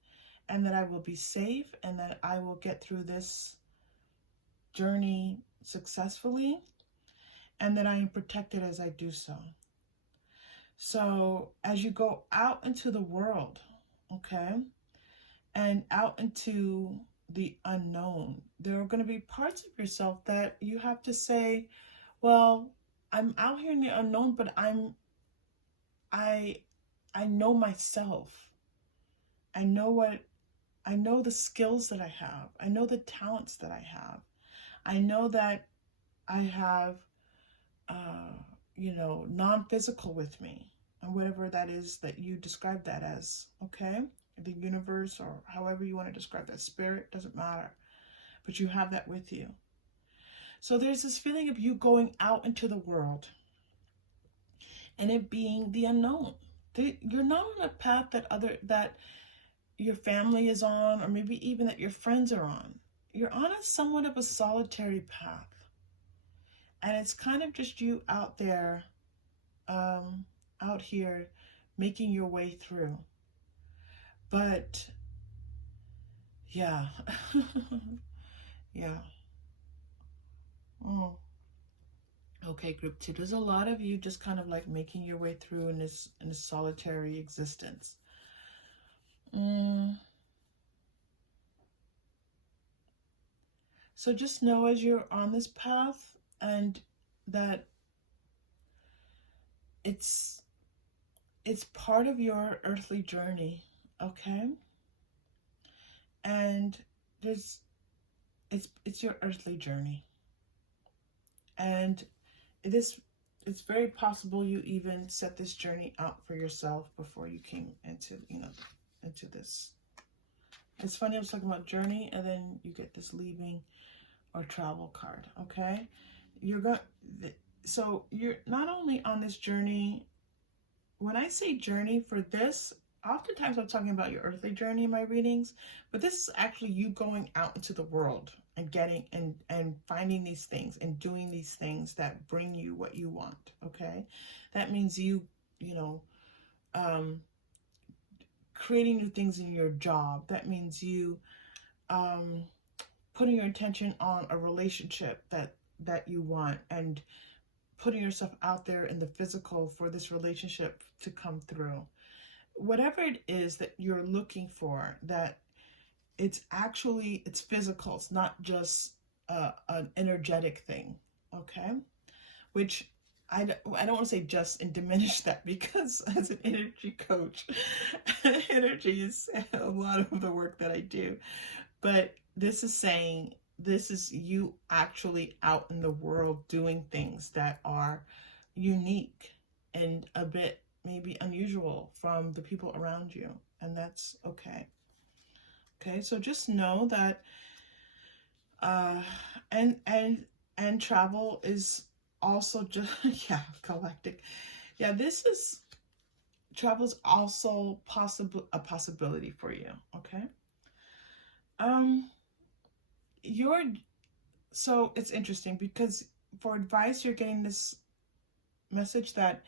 and that I will be safe, and that I will get through this journey successfully, and that I am protected as I do so. So as you go out into the world, okay, and out into the unknown, there are going to be parts of yourself that you have to say, well, I'm out here in the unknown, but I know myself. I know the skills that I have. I know the talents that I have. I know that I have, non-physical with me, and whatever that is that you describe that as, okay? The universe, or however you want to describe that, spirit, doesn't matter. But you have that with you. So there's this feeling of you going out into the world and it being the unknown. You're not on a path that your family is on, or maybe even that your friends are on. You're on a somewhat of a solitary path. And it's kind of just you out there, out here, making your way through. But, yeah. Yeah. Oh. Okay, group 2. There's a lot of you just kind of like making your way through in this solitary existence. So just know as you're on this path, and that it's part of your earthly journey, okay? And it's your earthly journey. And it's very possible you even set this journey out for yourself before you came into this. It's funny, I was talking about journey, and then you get this leaving or travel card, okay? So you're not only on this journey. When I say journey for this, oftentimes I'm talking about your earthly journey in my readings, but this is actually you going out into the world and getting and finding these things and doing these things that bring you what you want, okay? That means you creating new things in your job. That means you putting your attention on a relationship that you want, and putting yourself out there in the physical for this relationship to come through. Whatever it is that you're looking for, that it's physical. It's not just an energetic thing, okay? Which I don't want to say just and diminish that, because as an energy coach, energy is a lot of the work that I do. But this is you actually out in the world doing things that are unique and a bit maybe unusual from the people around you, and that's okay. Okay, so just know that and travel is also just yeah, galactic. Yeah, this is travel is also a possibility for you. Okay. You're so it's interesting because for advice, you're getting this message that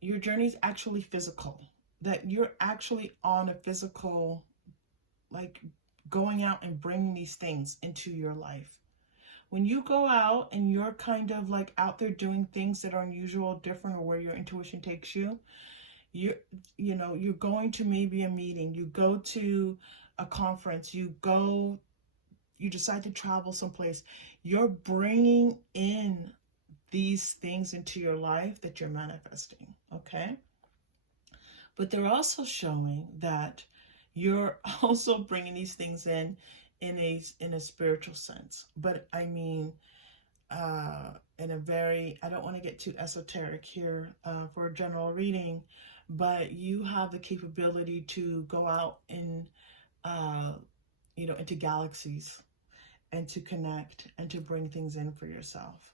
your journey is actually physical, that you're actually on a physical, like going out and bringing these things into your life. When you go out and you're kind of like out there doing things that are unusual, different, or where your intuition takes you, you you know, you're going to maybe a meeting, you go to a conference, you decide to travel someplace, you're bringing in these things into your life that you're manifesting, okay? But they're also showing that you're also bringing these things in a spiritual sense. But I mean, in a very, I don't want to get too esoteric here for a general reading, but you have the capability to go out in, into galaxies and to connect and to bring things in for yourself.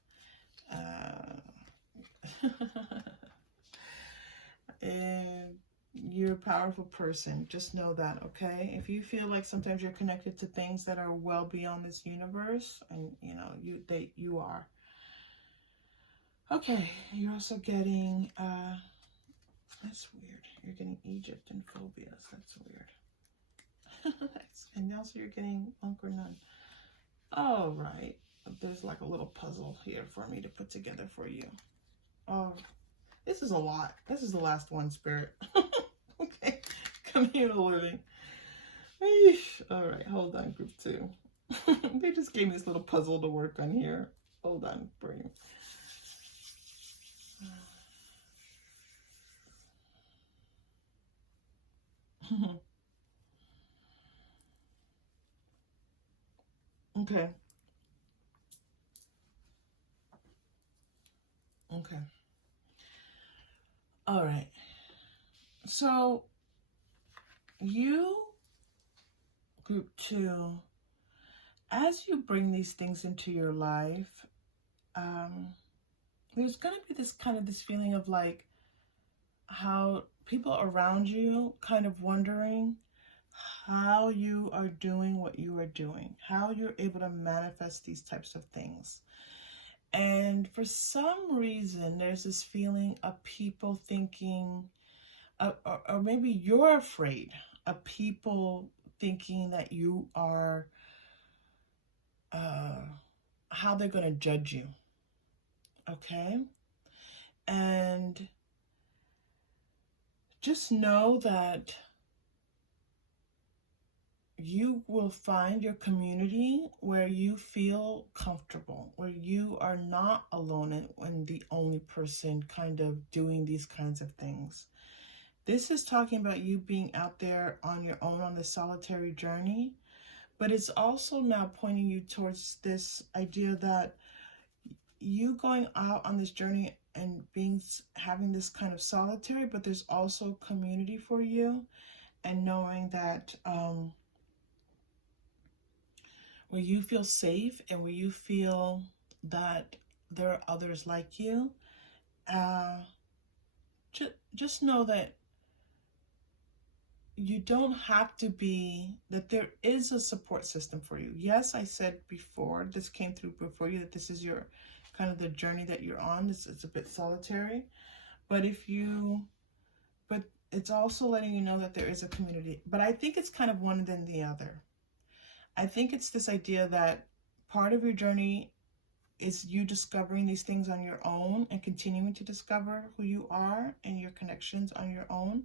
And you're a powerful person. Just know that, okay? If you feel like sometimes you're connected to things that are well beyond this universe, and you are. Okay, you're also getting that's weird. You're getting Egypt and phobias. That's weird. And also you're getting monk or nun. All right. There's like a little puzzle here for me to put together for you. Oh, this is a lot. This is the last one, Spirit. Okay, come here to living. Eesh. All right, hold on, group 2. They just gave me this little puzzle to work on here. Hold on, brain. Okay. Okay. All right. So you, group 2, as you bring these things into your life, there's going to be this feeling of like how people around you kind of wondering how you are doing what you are doing, how you're able to manifest these types of things. And for some reason, there's this feeling of people thinking, or maybe you're afraid of people thinking that you are, how they're going to judge you. Okay? And just know that you will find your community where you feel comfortable, where you are not alone and the only person kind of doing these kinds of things. This is talking about you being out there on your own on this solitary journey, but it's also now pointing you towards this idea that you going out on this journey and having this kind of solitary, but there's also community for you, and knowing that where you feel safe and where you feel that there are others like you, just know that you don't have to be, that there is a support system for you. Yes, I said before, this came through before you, that this is your kind of the journey that you're on. It's a bit solitary, but but it's also letting you know that there is a community. But I think it's kind of one than the other. I think it's this idea that part of your journey is you discovering these things on your own and continuing to discover who you are and your connections on your own.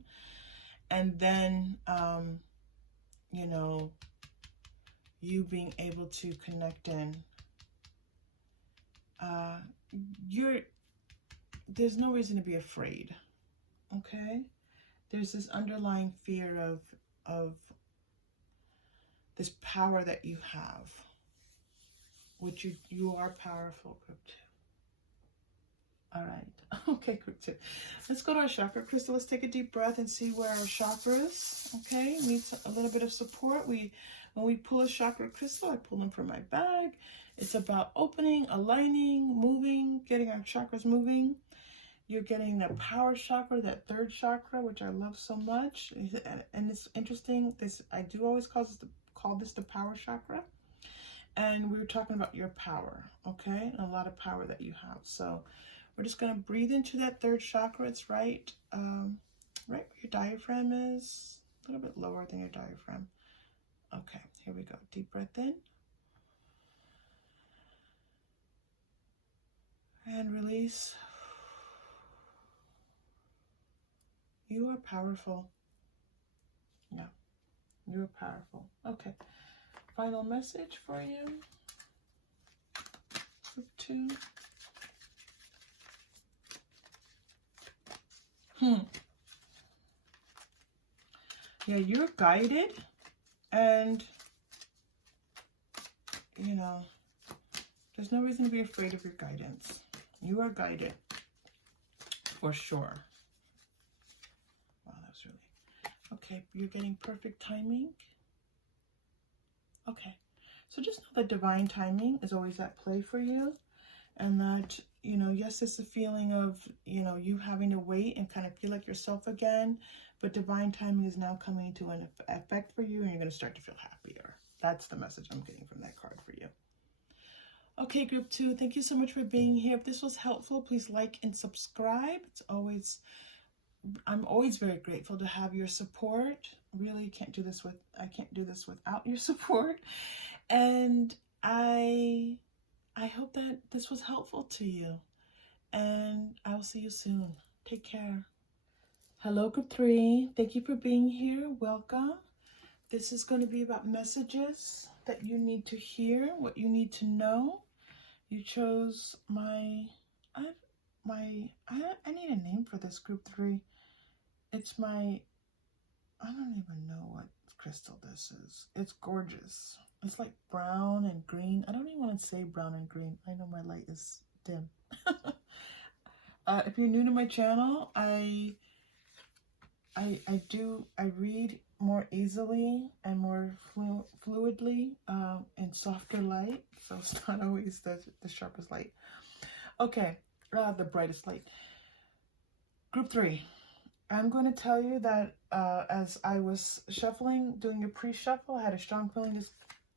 And then, you being able to connect in. There's no reason to be afraid, okay? There's this underlying fear of this power that you have, which you are powerful, group 2. All right, okay, group 2. Let's go to our chakra crystal. Let's take a deep breath and see where our chakras, okay, needs a little bit of support. When we pull a chakra crystal, I pull them from my bag. It's about opening, aligning, moving, getting our chakras moving. you're getting the power chakra, that third chakra, which I love so much. And it's interesting, I do always call this the power chakra. And we were talking about your power, okay? And a lot of power that you have. So we're just going to breathe into that third chakra. It's right where your diaphragm is, a little bit lower than your diaphragm. Okay, here we go. Deep breath in. And release. You are powerful. Yeah, you're powerful. Okay, final message for you. Group 2. Yeah, you're guided, and you know, there's no reason to be afraid of your guidance. You are guided for sure. Wow, that was really okay. You're getting perfect timing. Okay, so just know that divine timing is always at play for you, and that, you know, yes, it's a feeling of, you know, you having to wait and kind of feel like yourself again, but divine timing is now coming to an effect for you, and you're going to start to feel happier. That's the message I'm getting from that card for you. Okay, group 2, thank you so much for being here. If this was helpful, please like and subscribe. I'm always very grateful to have your support. Really I can't do this without your support. And I hope that this was helpful to you. And I will see you soon. Take care. Hello, group 3. Thank you for being here. Welcome. This is going to be about messages that you need to hear, what you need to know. You chose I need a name for this group 3. It's I don't even know what crystal this is. It's gorgeous. It's like brown and green. I don't even want to say brown and green. I know my light is dim. If you're new to my channel, I read more easily and more fluidly in softer light, so it's not always the sharpest light. Okay, the brightest light. Group 3. I'm going to tell you that as I was shuffling, doing a pre-shuffle, I had a strong feeling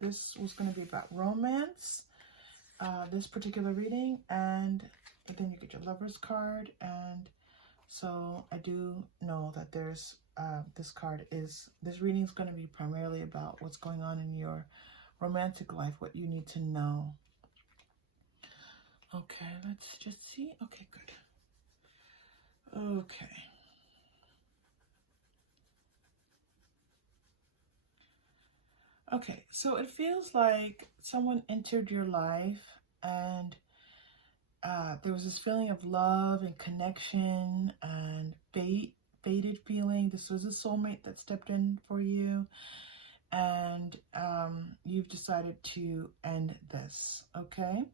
this was going to be about romance, this particular reading, and then you get your Lover's card, and so I do know that there's this reading is going to be primarily about what's going on in your romantic life, what you need to know. Okay, let's just see. Okay, good. Okay. Okay, so it feels like someone entered your life, and there was this feeling of love and connection and fated feeling. This was a soulmate that stepped in for you, and you've decided to end this, okay?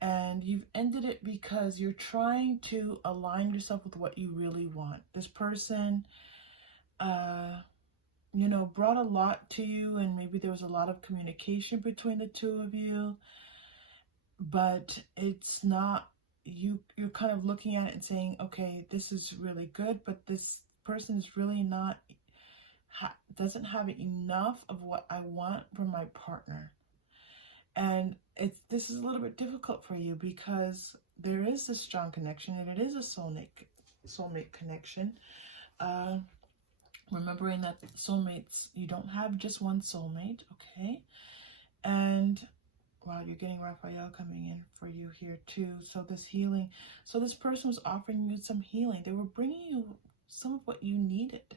And you've ended it because you're trying to align yourself with what you really want. This person, you know, brought a lot to you, and maybe there was a lot of communication between the two of you, but it's not, you're kind of looking at it and saying, okay, this is really good, but this person is really not, doesn't have enough of what I want from my partner. And this is a little bit difficult for you because there is this strong connection, and it is a soulmate connection. Remembering that soulmates, you don't have just one soulmate, okay? And wow, you're getting Raphael coming in for you here too. So this healing, so this person was offering you some healing. They were bringing you some of what you needed.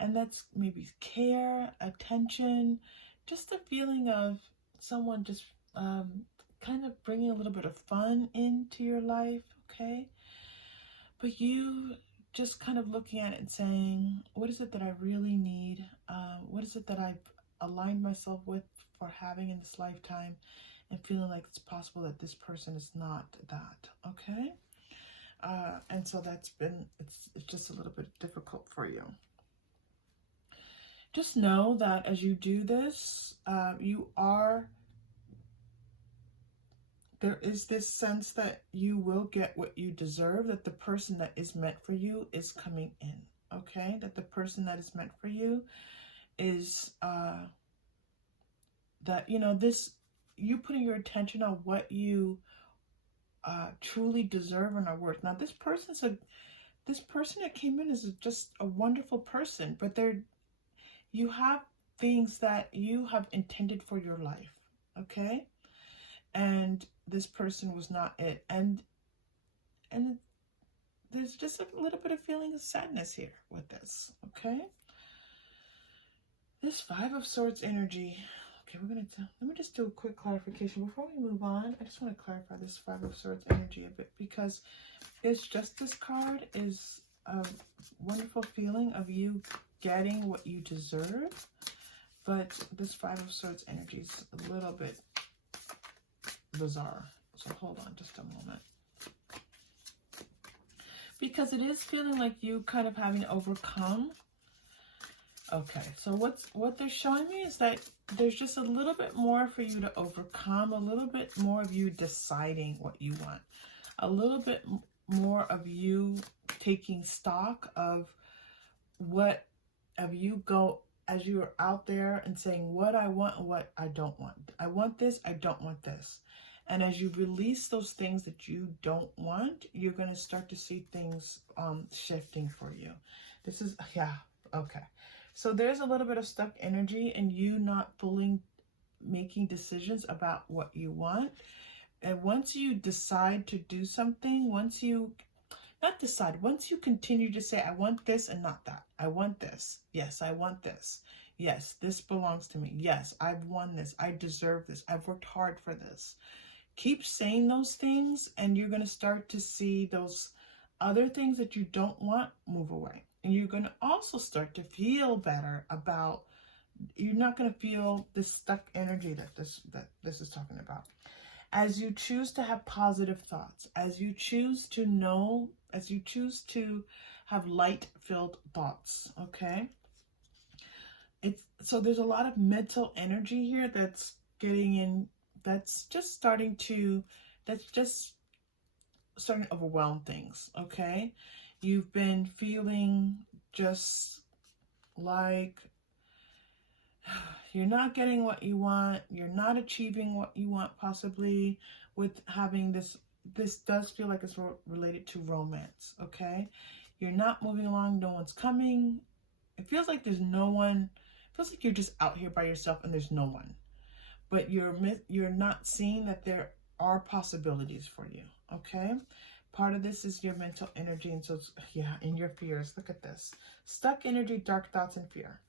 And that's maybe care, attention, just the feeling of someone just kind of bringing a little bit of fun into your life, okay? But you just kind of looking at it and saying, what is it that I really need? What is it that I've aligned myself with for having in this lifetime, and feeling like it's possible that this person is not that, okay? And so that's been, it's just a little bit difficult for you. Just know that as you do this, there is this sense that you will get what you deserve, that the person that is meant for you is coming in, okay? That the person that is meant for you is, that, you know, this, you putting your attention on what you truly deserve and are worth. Now, this person that came in is just a wonderful person, but you have things that you have intended for your life, okay? And this person was not it. And there's just a little bit of feeling of sadness here with this, okay? This Five of Swords energy. Okay, let me just do a quick clarification. Before we move on, I just want to clarify this Five of Swords energy a bit, because this Justice card is a wonderful feeling of you getting what you deserve, but this Five of Swords energy is a little bit bizarre. So hold on just a moment. Because it is feeling like you kind of having to overcome. Okay, so what they're showing me is that there's just a little bit more for you to overcome, a little bit more of you deciding what you want, a little bit more of you taking stock of what, of you go as you are out there and saying what I want and what I don't want. I want this, I don't want this. And as you release those things that you don't want, you're going to start to see things shifting for you. This is, yeah, okay. So there's a little bit of stuck energy and you not fully making decisions about what you want. And once you decide to do something, once you continue to say, I want this and not that. I want this. Yes, I want this. Yes, this belongs to me. Yes, I've won this. I deserve this. I've worked hard for this. Keep saying those things and you're going to start to see those other things that you don't want move away. And you're going to also start to feel better about, you're not going to feel this stuck energy that this is talking about. As you choose to have positive thoughts, as you choose to know, as you choose to have light-filled thoughts, okay? So there's a lot of mental energy here that's getting in, that's just starting to overwhelm things, okay? You've been feeling just like you're not getting what you want, you're not achieving what you want, possibly with having this does feel like it's related to romance, okay? You're not moving along, no one's coming. It feels like there's no one, it feels like you're just out here by yourself and there's no one. But you're not seeing that there are possibilities for you, okay? Part of this is your mental energy, and so it's, yeah, in your fears. Look at this. Stuck energy, dark thoughts, and fear.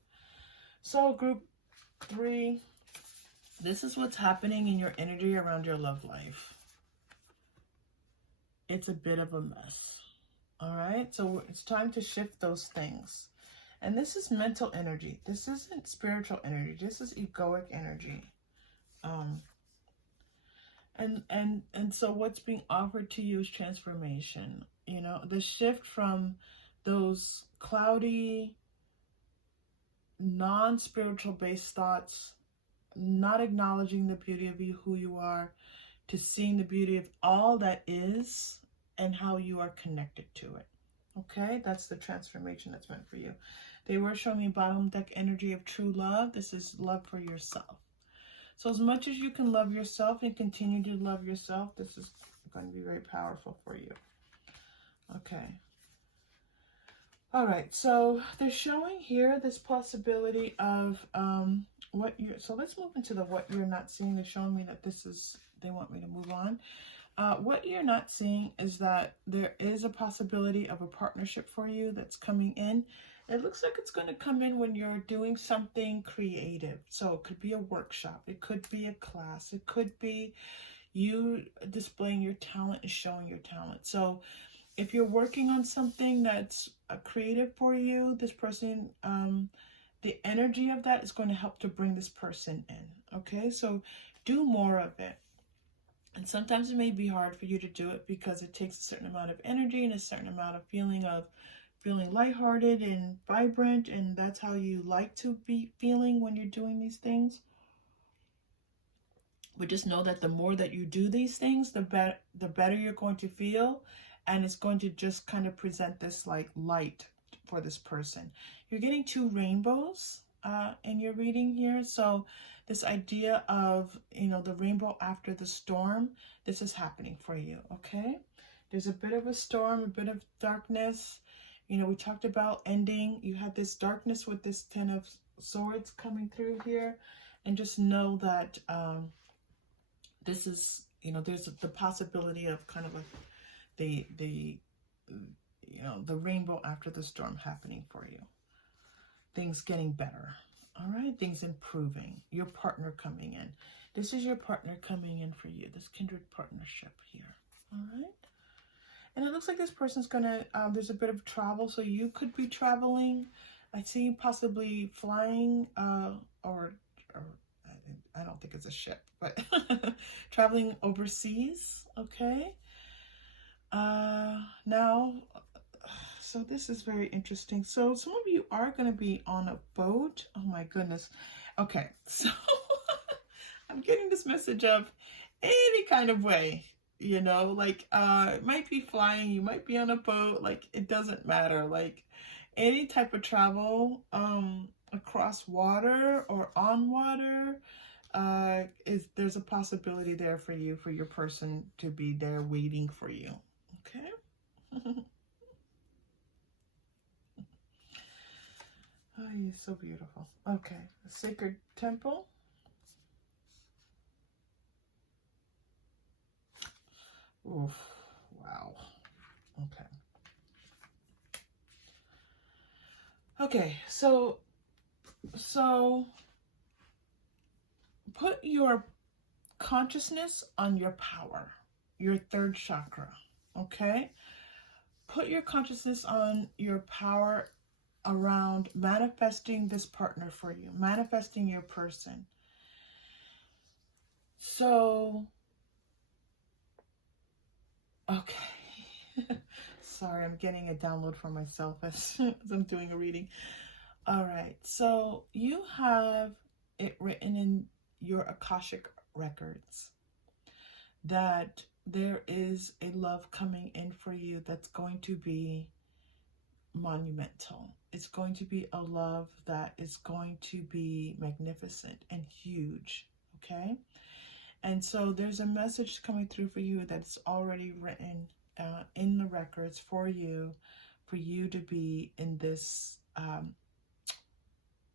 So group 3, this is what's happening in your energy around your love life. It's a bit of a mess, all right? So it's time to shift those things. And this is mental energy. This isn't spiritual energy. This is egoic energy. And so what's being offered to you is transformation. You know, the shift from those cloudy, non-spiritual based thoughts, not acknowledging the beauty of you, who you are, to seeing the beauty of all that is and how you are connected to it. Okay, that's the transformation that's meant for you. They were showing me bottom deck energy of true love. This is love for yourself. So as much as you can love yourself and continue to love yourself, this is going to be very powerful for you. Okay. All right, so they're showing here this possibility of so let's move into the what you're not seeing. They're showing me that they want me to move on. What you're not seeing is that there is a possibility of a partnership for you that's coming in. It looks like it's going to come in when you're doing something creative. So it could be a workshop. It could be a class. It could be you displaying your talent and showing your talent. So if you're working on something that's creative for you, this person, the energy of that is going to help to bring this person in. Okay, so do more of it. And sometimes it may be hard for you to do it because it takes a certain amount of energy and a certain amount of feeling lighthearted and vibrant, and that's how you like to be feeling when you're doing these things. But just know that the more that you do these things, the better you're going to feel. And it's going to just kind of present this like light for this person. You're getting 2 rainbows in your reading here. So this idea of, you know, the rainbow after the storm, this is happening for you, okay? There's a bit of a storm, a bit of darkness. You know, we talked about ending. You had this darkness with this 10 of Swords coming through here. And just know that this is, you know, there's the possibility of kind of the you know, the rainbow after the storm happening for you. Things getting better. All right, things improving. Your partner coming in. This is your partner coming in for you. This kindred partnership here. All right. And it looks like this person's gonna, there's a bit of travel, so you could be traveling. I see possibly flying, or I don't think it's a ship, but traveling overseas, okay? Now, so this is very interesting. So some of you are going to be on a boat. Oh my goodness. Okay, so I'm getting this message of any kind of way, you know, like it might be flying, you might be on a boat, like it doesn't matter. Like any type of travel across water or on water, there's a possibility there for you, for your person to be there waiting for you. Okay. Oh, you're so beautiful. Okay, the sacred temple. Oof, wow. Okay. Okay, so put your consciousness on your power, your 3rd chakra, okay? Put your consciousness on your power around manifesting this partner for you, manifesting your person. So, okay. Sorry, I'm getting a download for myself as I'm doing a reading. All right, so you have it written in your Akashic records that there is a love coming in for you that's going to be monumental. It's going to be a love that is going to be magnificent and huge, okay? And so there's a message coming through for you that's already written in the records for you to be in this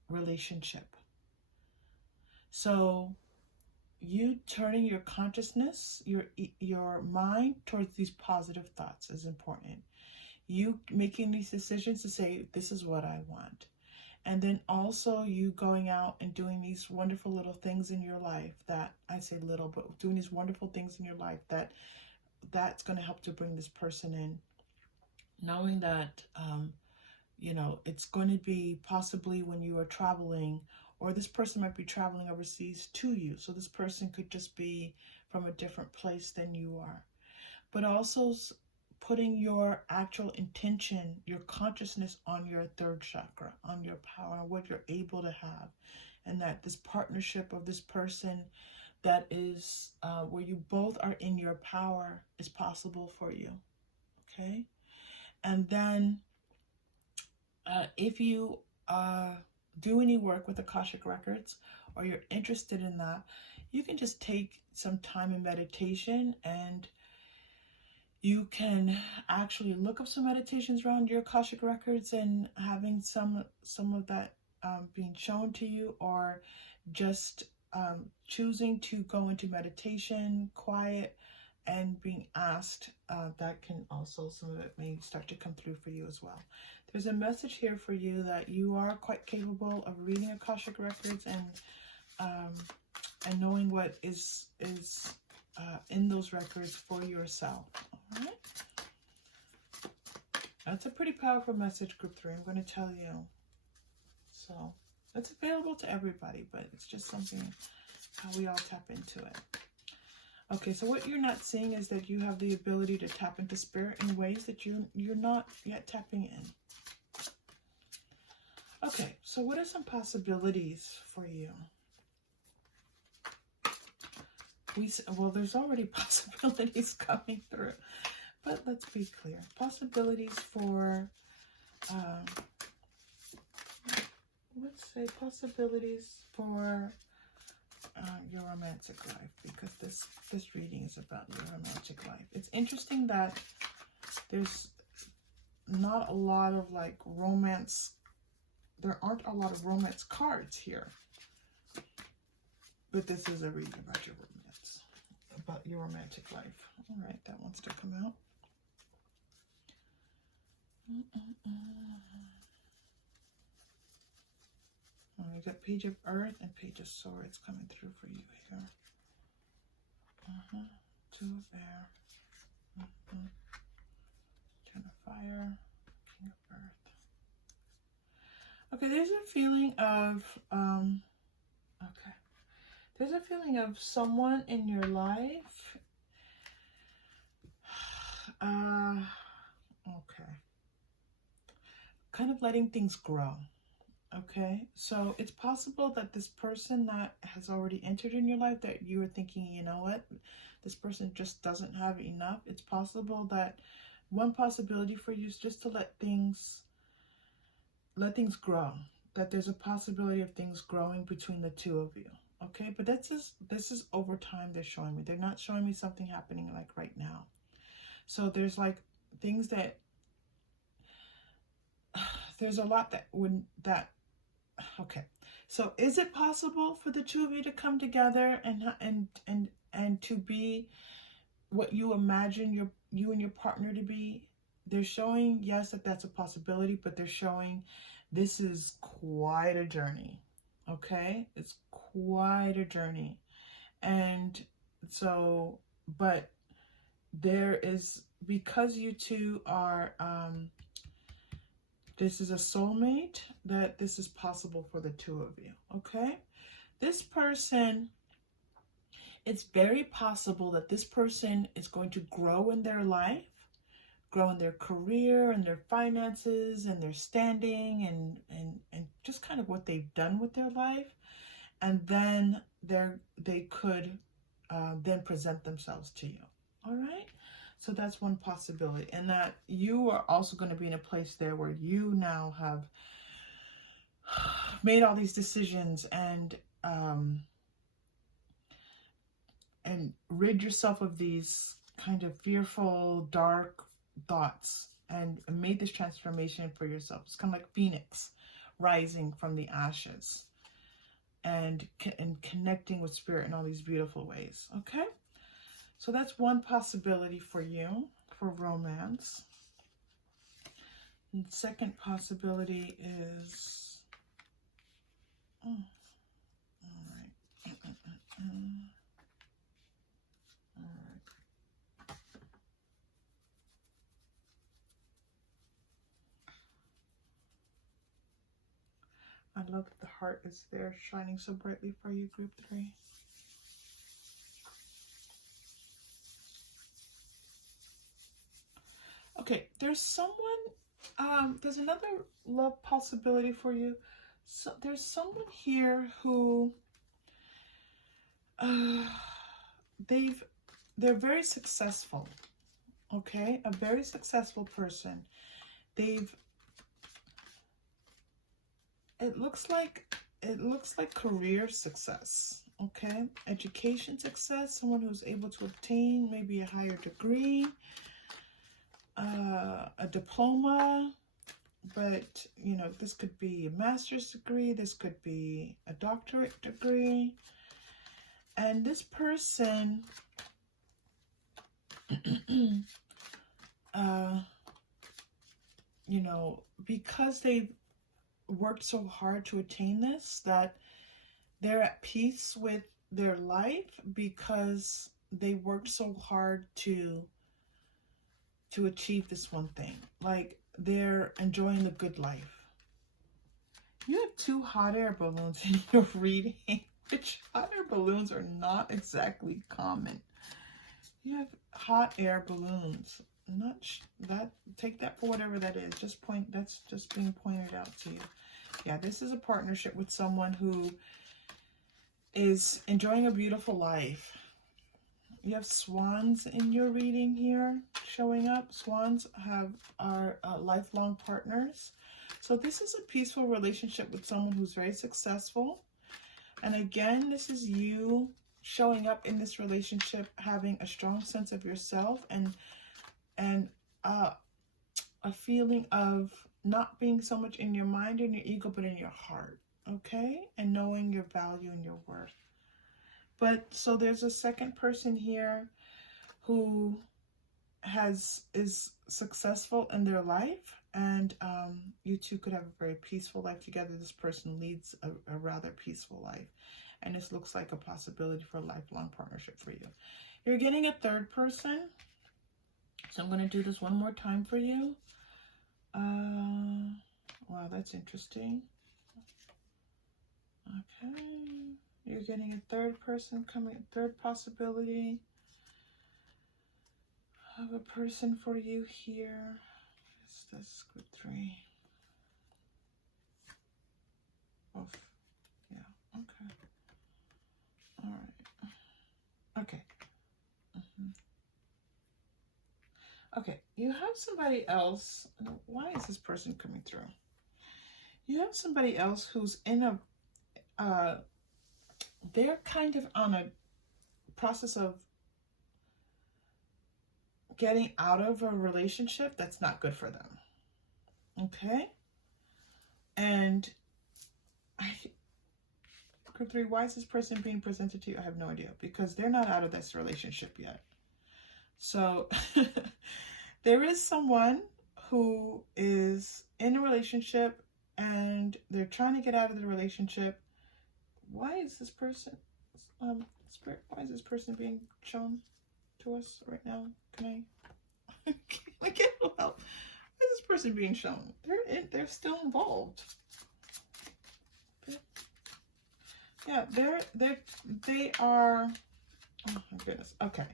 relationship. So you turning your consciousness, your mind towards these positive thoughts is important. You making these decisions to say, this is what I want. And then also you going out and doing these wonderful little things in your life that, I say little, but doing these wonderful things in your life that's going to help to bring this person in. Knowing that, you know, it's going to be possibly when you are traveling, or this person might be traveling overseas to you. So this person could just be from a different place than you are. But also putting your actual intention, your consciousness on your 3rd chakra, on your power, what you're able to have. And that this partnership of this person that is where you both are in your power is possible for you. Okay? And then if you do any work with Akashic Records, or you're interested in that, you can just take some time in meditation, and you can actually look up some meditations around your Akashic Records and having some of that being shown to you, or just choosing to go into meditation, quiet, and being asked. That can also, some of it may start to come through for you as well. There's a message here for you that you are quite capable of reading Akashic Records and knowing what is in those records for yourself. All right, that's a pretty powerful message, Group 3. I'm going to tell you. So it's available to everybody, but it's just something how we all tap into it. Okay, so what you're not seeing is that you have the ability to tap into spirit in ways that you're not yet tapping in. Okay, so what are some possibilities for you? well, there's already possibilities coming through, but let's be clear. Possibilities for, let's say possibilities for your romantic life, because this reading is about your romantic life. It's interesting that there's not a lot of like romance. There aren't a lot of romance cards here, but this is a reading about your romance, about your romantic life. All right, that wants to come out. Oh, you got Page of Earth and Page of Swords coming through for you here. Two of Air. Ten of Fire. King of Earth. Okay, there's a feeling of, okay. There's a feeling of someone in your life. Okay. Kind of letting things grow. Okay, so it's possible that this person that has already entered in your life, that you are thinking, you know what, this person just doesn't have enough. It's possible that one possibility for you is just to let things grow. That there's a possibility of things growing between the two of you. Okay, but this is over time. They're showing me. They're not showing me something happening like right now. So there's like things that there's a lot okay, so is it possible for the two of you to come together and to be what you imagine you and your partner to be? They're showing, yes, that's a possibility, but they're showing this is quite a journey. Okay, it's quite a journey. And so, but there is, because you two are this is a soulmate, that this is possible for the two of you, okay? This person, it's very possible that this person is going to grow in their life, grow in their career and their finances and their standing and just kind of what they've done with their life. And then they could then present themselves to you, all right? So that's one possibility. And that you are also going to be in a place there where you now have made all these decisions and rid yourself of these kind of fearful, dark thoughts and made this transformation for yourself. It's kind of like Phoenix rising from the ashes and connecting with spirit in all these beautiful ways, okay? So that's one possibility for you, for romance. And the second possibility is, all right. All right. I love that the heart is there shining so brightly for you, group 3. Okay, there's someone, there's another love possibility for you. So there's someone here who, they're very successful, okay? A very successful person. It looks like career success, okay? Education success, someone who's able to obtain maybe a higher degree, a diploma, but you know, this could be a master's degree, this could be a doctorate degree. And this person you know, because they've worked so hard to attain this, that they're at peace with their life because they worked so hard to achieve this one thing. Like, they're enjoying the good life. You have 2 hot air balloons in your reading, which hot air balloons are not exactly common. You have hot air balloons. Not that, take that for whatever that is. That's just being pointed out to you. Yeah, this is a partnership with someone who is enjoying a beautiful life. You have swans in your reading here showing up. Swans are lifelong partners. So this is a peaceful relationship with someone who's very successful. And again, this is you showing up in this relationship, having a strong sense of yourself and a feeling of not being so much in your mind and your ego, but in your heart, okay? And knowing your value and your worth. But so there's a second person here who is successful in their life, and you two could have a very peaceful life together. This person leads a rather peaceful life, and this looks like a possibility for a lifelong partnership for you. You're getting a third person, so I'm going to do this one more time for you. Wow, that's interesting. Okay, you're getting a third person coming, third possibility of a person for you here. That's group 3. Oof. Yeah, okay. All right. Okay. Okay, you have somebody else. Why is this person coming through? You have somebody else who's in a, they're kind of on a process of getting out of a relationship that's not good for them. Okay? And group 3, why is this person being presented to you? I have no idea, because they're not out of this relationship yet. So there is someone who is in a relationship and they're trying to get out of the relationship. Why is this person, Spirit, why is this person being shown to us right now? Can I get help? Why is this person being shown? They're still involved. Yeah, they are. Oh my goodness. Okay.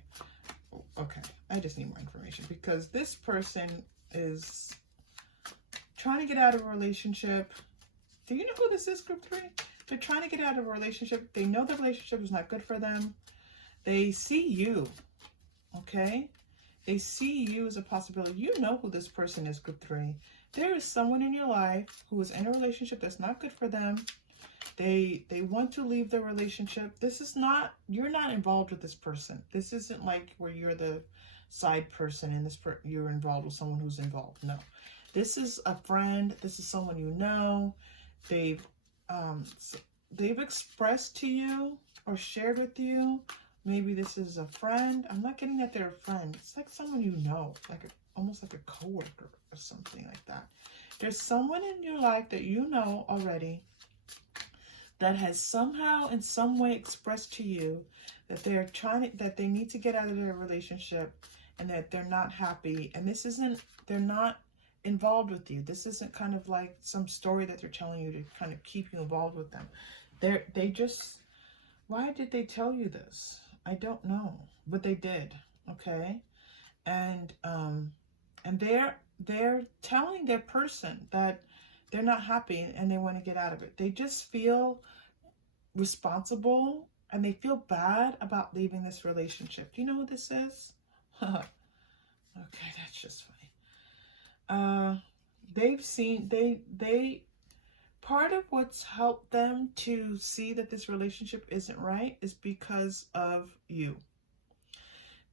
Okay. I just need more information, because this person is trying to get out of a relationship. Do you know who this is, group 3? They're trying to get out of a relationship. They know the relationship is not good for them. They see you. Okay? They see you as a possibility. You know who this person is, group 3. There is someone in your life who is in a relationship that's not good for them. They want to leave the relationship. This is not, you're not involved with this person. This isn't like where you're the side person and you're involved with someone who's involved. No. This is a friend. This is someone you know. They've expressed to you or shared with you. Maybe this is a friend. I'm not getting that they're a friend. It's like someone you know, like almost like a coworker or something like that. There's someone in your life that you know already that has somehow in some way expressed to you that that they need to get out of their relationship and that they're not happy. And this isn't, they're not involved with you. This isn't kind of like some story that they're telling you to kind of keep you involved with them. They just, why did they tell you this? I don't know, but they did. Okay. And they're telling their person that they're not happy and they want to get out of it. They just feel responsible and they feel bad about leaving this relationship. Do you know what this is? Okay, that's just funny. They've seen, part of what's helped them to see that this relationship isn't right is because of you.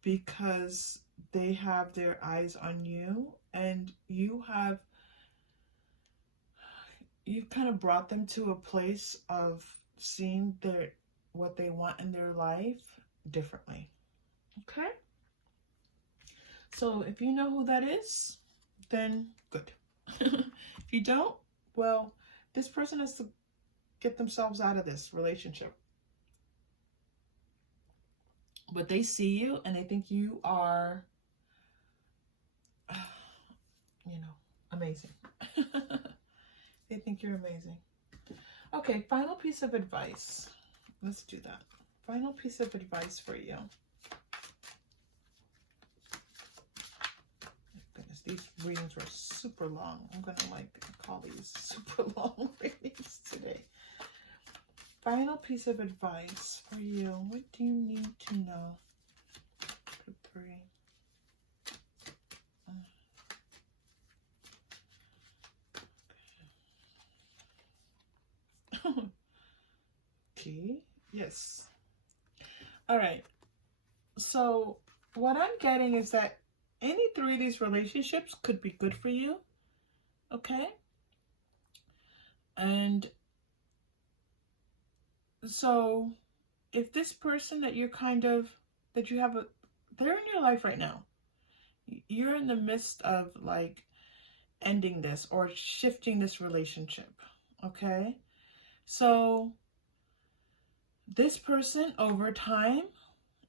Because they have their eyes on you, and you've kind of brought them to a place of seeing what they want in their life differently. Okay? So if you know who that is, then good. If you don't, well, this person has to get themselves out of this relationship. But they see you and they think you are, amazing. They think you're amazing. Okay, final piece of advice. Let's do that. Final piece of advice for you. Goodness, these readings were super long. I'm going to call these super long readings today. Final piece of advice for you. What do you need to know? energy. Yes. All right. So what I'm getting is that any three of these relationships could be good for you. Okay. And so if this person that you're that you have they're in your life right now. You're in the midst of like ending this or shifting this relationship. Okay. So this person over time,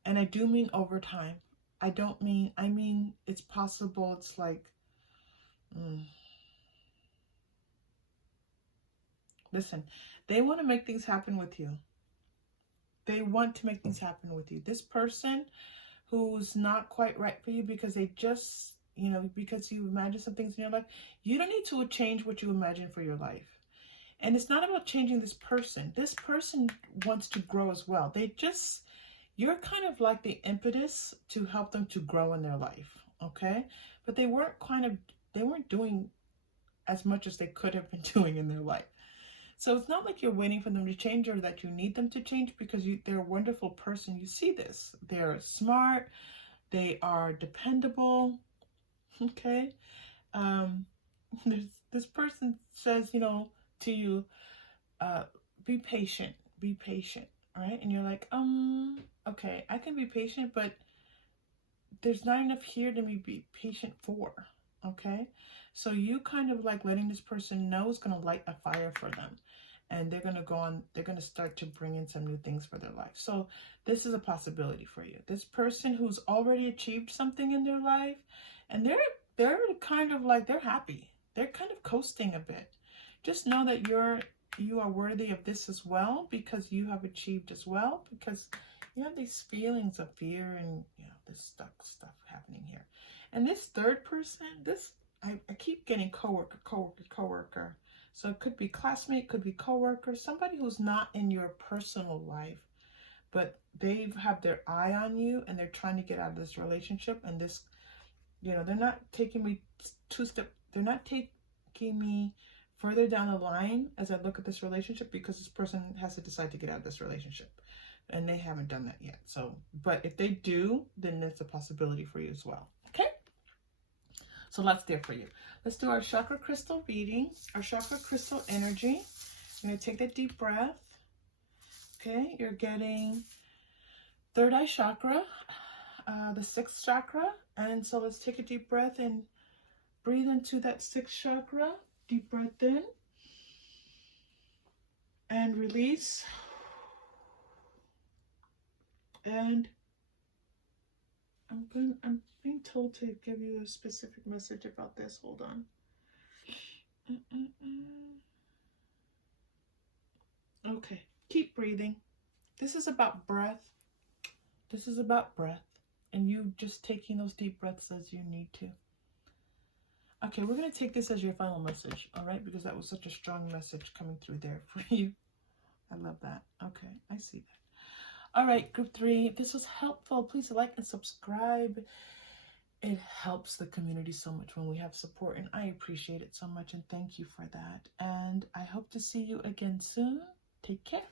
and I do mean over time. I mean it's possible. It's like, listen, they want to make things happen with you. They want to make things happen with you. This person who's not quite right for you because they just, because you imagine some things in your life, you don't need to change what you imagine for your life. And it's not about changing this person. This person wants to grow as well. You're kind of like the impetus to help them to grow in their life, okay? But they weren't doing as much as they could have been doing in their life. So it's not like you're waiting for them to change or that you need them to change, because they're a wonderful person. You see this. They're smart. They are dependable, okay? This person says, to you, be patient, right? And you're like, okay, I can be patient, but there's not enough here to be patient for, okay? So you kind of like letting this person know is going to light a fire for them. And they're going to go on, they're going to start to bring in some new things for their life. So this is a possibility for you. This person who's already achieved something in their life, and they're kind of like, they're happy. They're kind of coasting a bit. Just know that you are worthy of this as well, because you have achieved as well, because you have these feelings of fear and, this stuff happening here. And this third person, I keep getting coworker. So it could be classmate, could be coworker, somebody who's not in your personal life, but they have their eye on you and they're trying to get out of this relationship. And this, they're not taking me they're not taking me further down the line as I look at this relationship, because this person has to decide to get out of this relationship. And they haven't done that yet. So, but if they do, then there's a possibility for you as well. Okay? So that's there for you. Let's do our chakra crystal reading, our chakra crystal energy. I'm going to take that deep breath. Okay? You're getting third eye chakra, the sixth chakra. And so let's take a deep breath and breathe into that sixth chakra. Deep breath in. And release. And I'm being told to give you a specific message about this. Hold on. Okay, keep breathing. This is about breath. This is about breath. And you just taking those deep breaths as you need to. Okay, we're going to take this as your final message, all right? Because that was such a strong message coming through there for you. I love that. Okay, I see that. All right, group 3, if this was helpful, please like and subscribe. It helps the community so much when we have support, and I appreciate it so much, and thank you for that. And I hope to see you again soon. Take care.